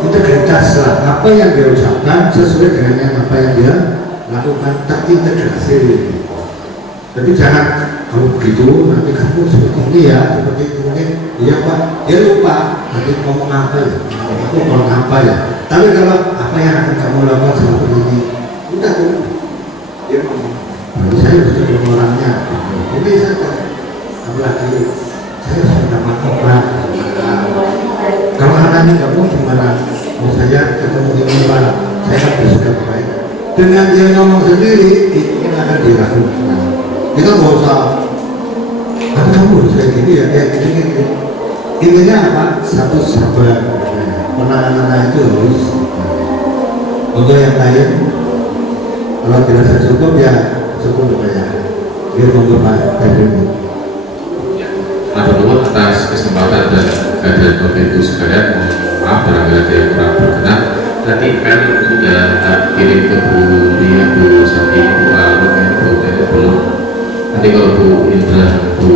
integritas lah. Apa yang dia ucapkan sesuai dengan yang apa yang dia lakukan, terintegrasi. Jadi jangan kalau begitu nanti kamu seperti ini ya, seperti itu mungkin. Iya Pak, dia lupa nanti ngomong apa ya, aku ngomong apa ya. Tapi kalau apa yang akan kamu lakukan seperti ini, udah tuh dia ngomong. Berarti saya harus ketemu orangnya. Ini saya apalagi saya harus minta maaf Pak. Kalau anaknya nggak mau gimana? Mau saya ketemu ini Pak, saya kan bersikap baik. Dengan dia ngomong sendiri, itu akan dilakukan. Kita nggak usah. Kan kamu harus kayak gini ya, kayak gini. Intinya apa? Satu sabar. Penanganan itu harus. Untuk yang lain, kalau dirasa cukup ya cukup ya. Dia monggo Pak Kadri. Matur nuwun atas kesempatan dan kehadiran Bapak Ibu sekalian. Maaf barangkali ada yang kurang berkenan. Nanti kami sudah kirim ke Bu Ria, Bu Sati, Bu Alun, Bu Tete belum. Nanti kalau Bu Indra, Bu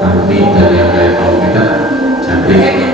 Armi dan yang lain mau kita jambring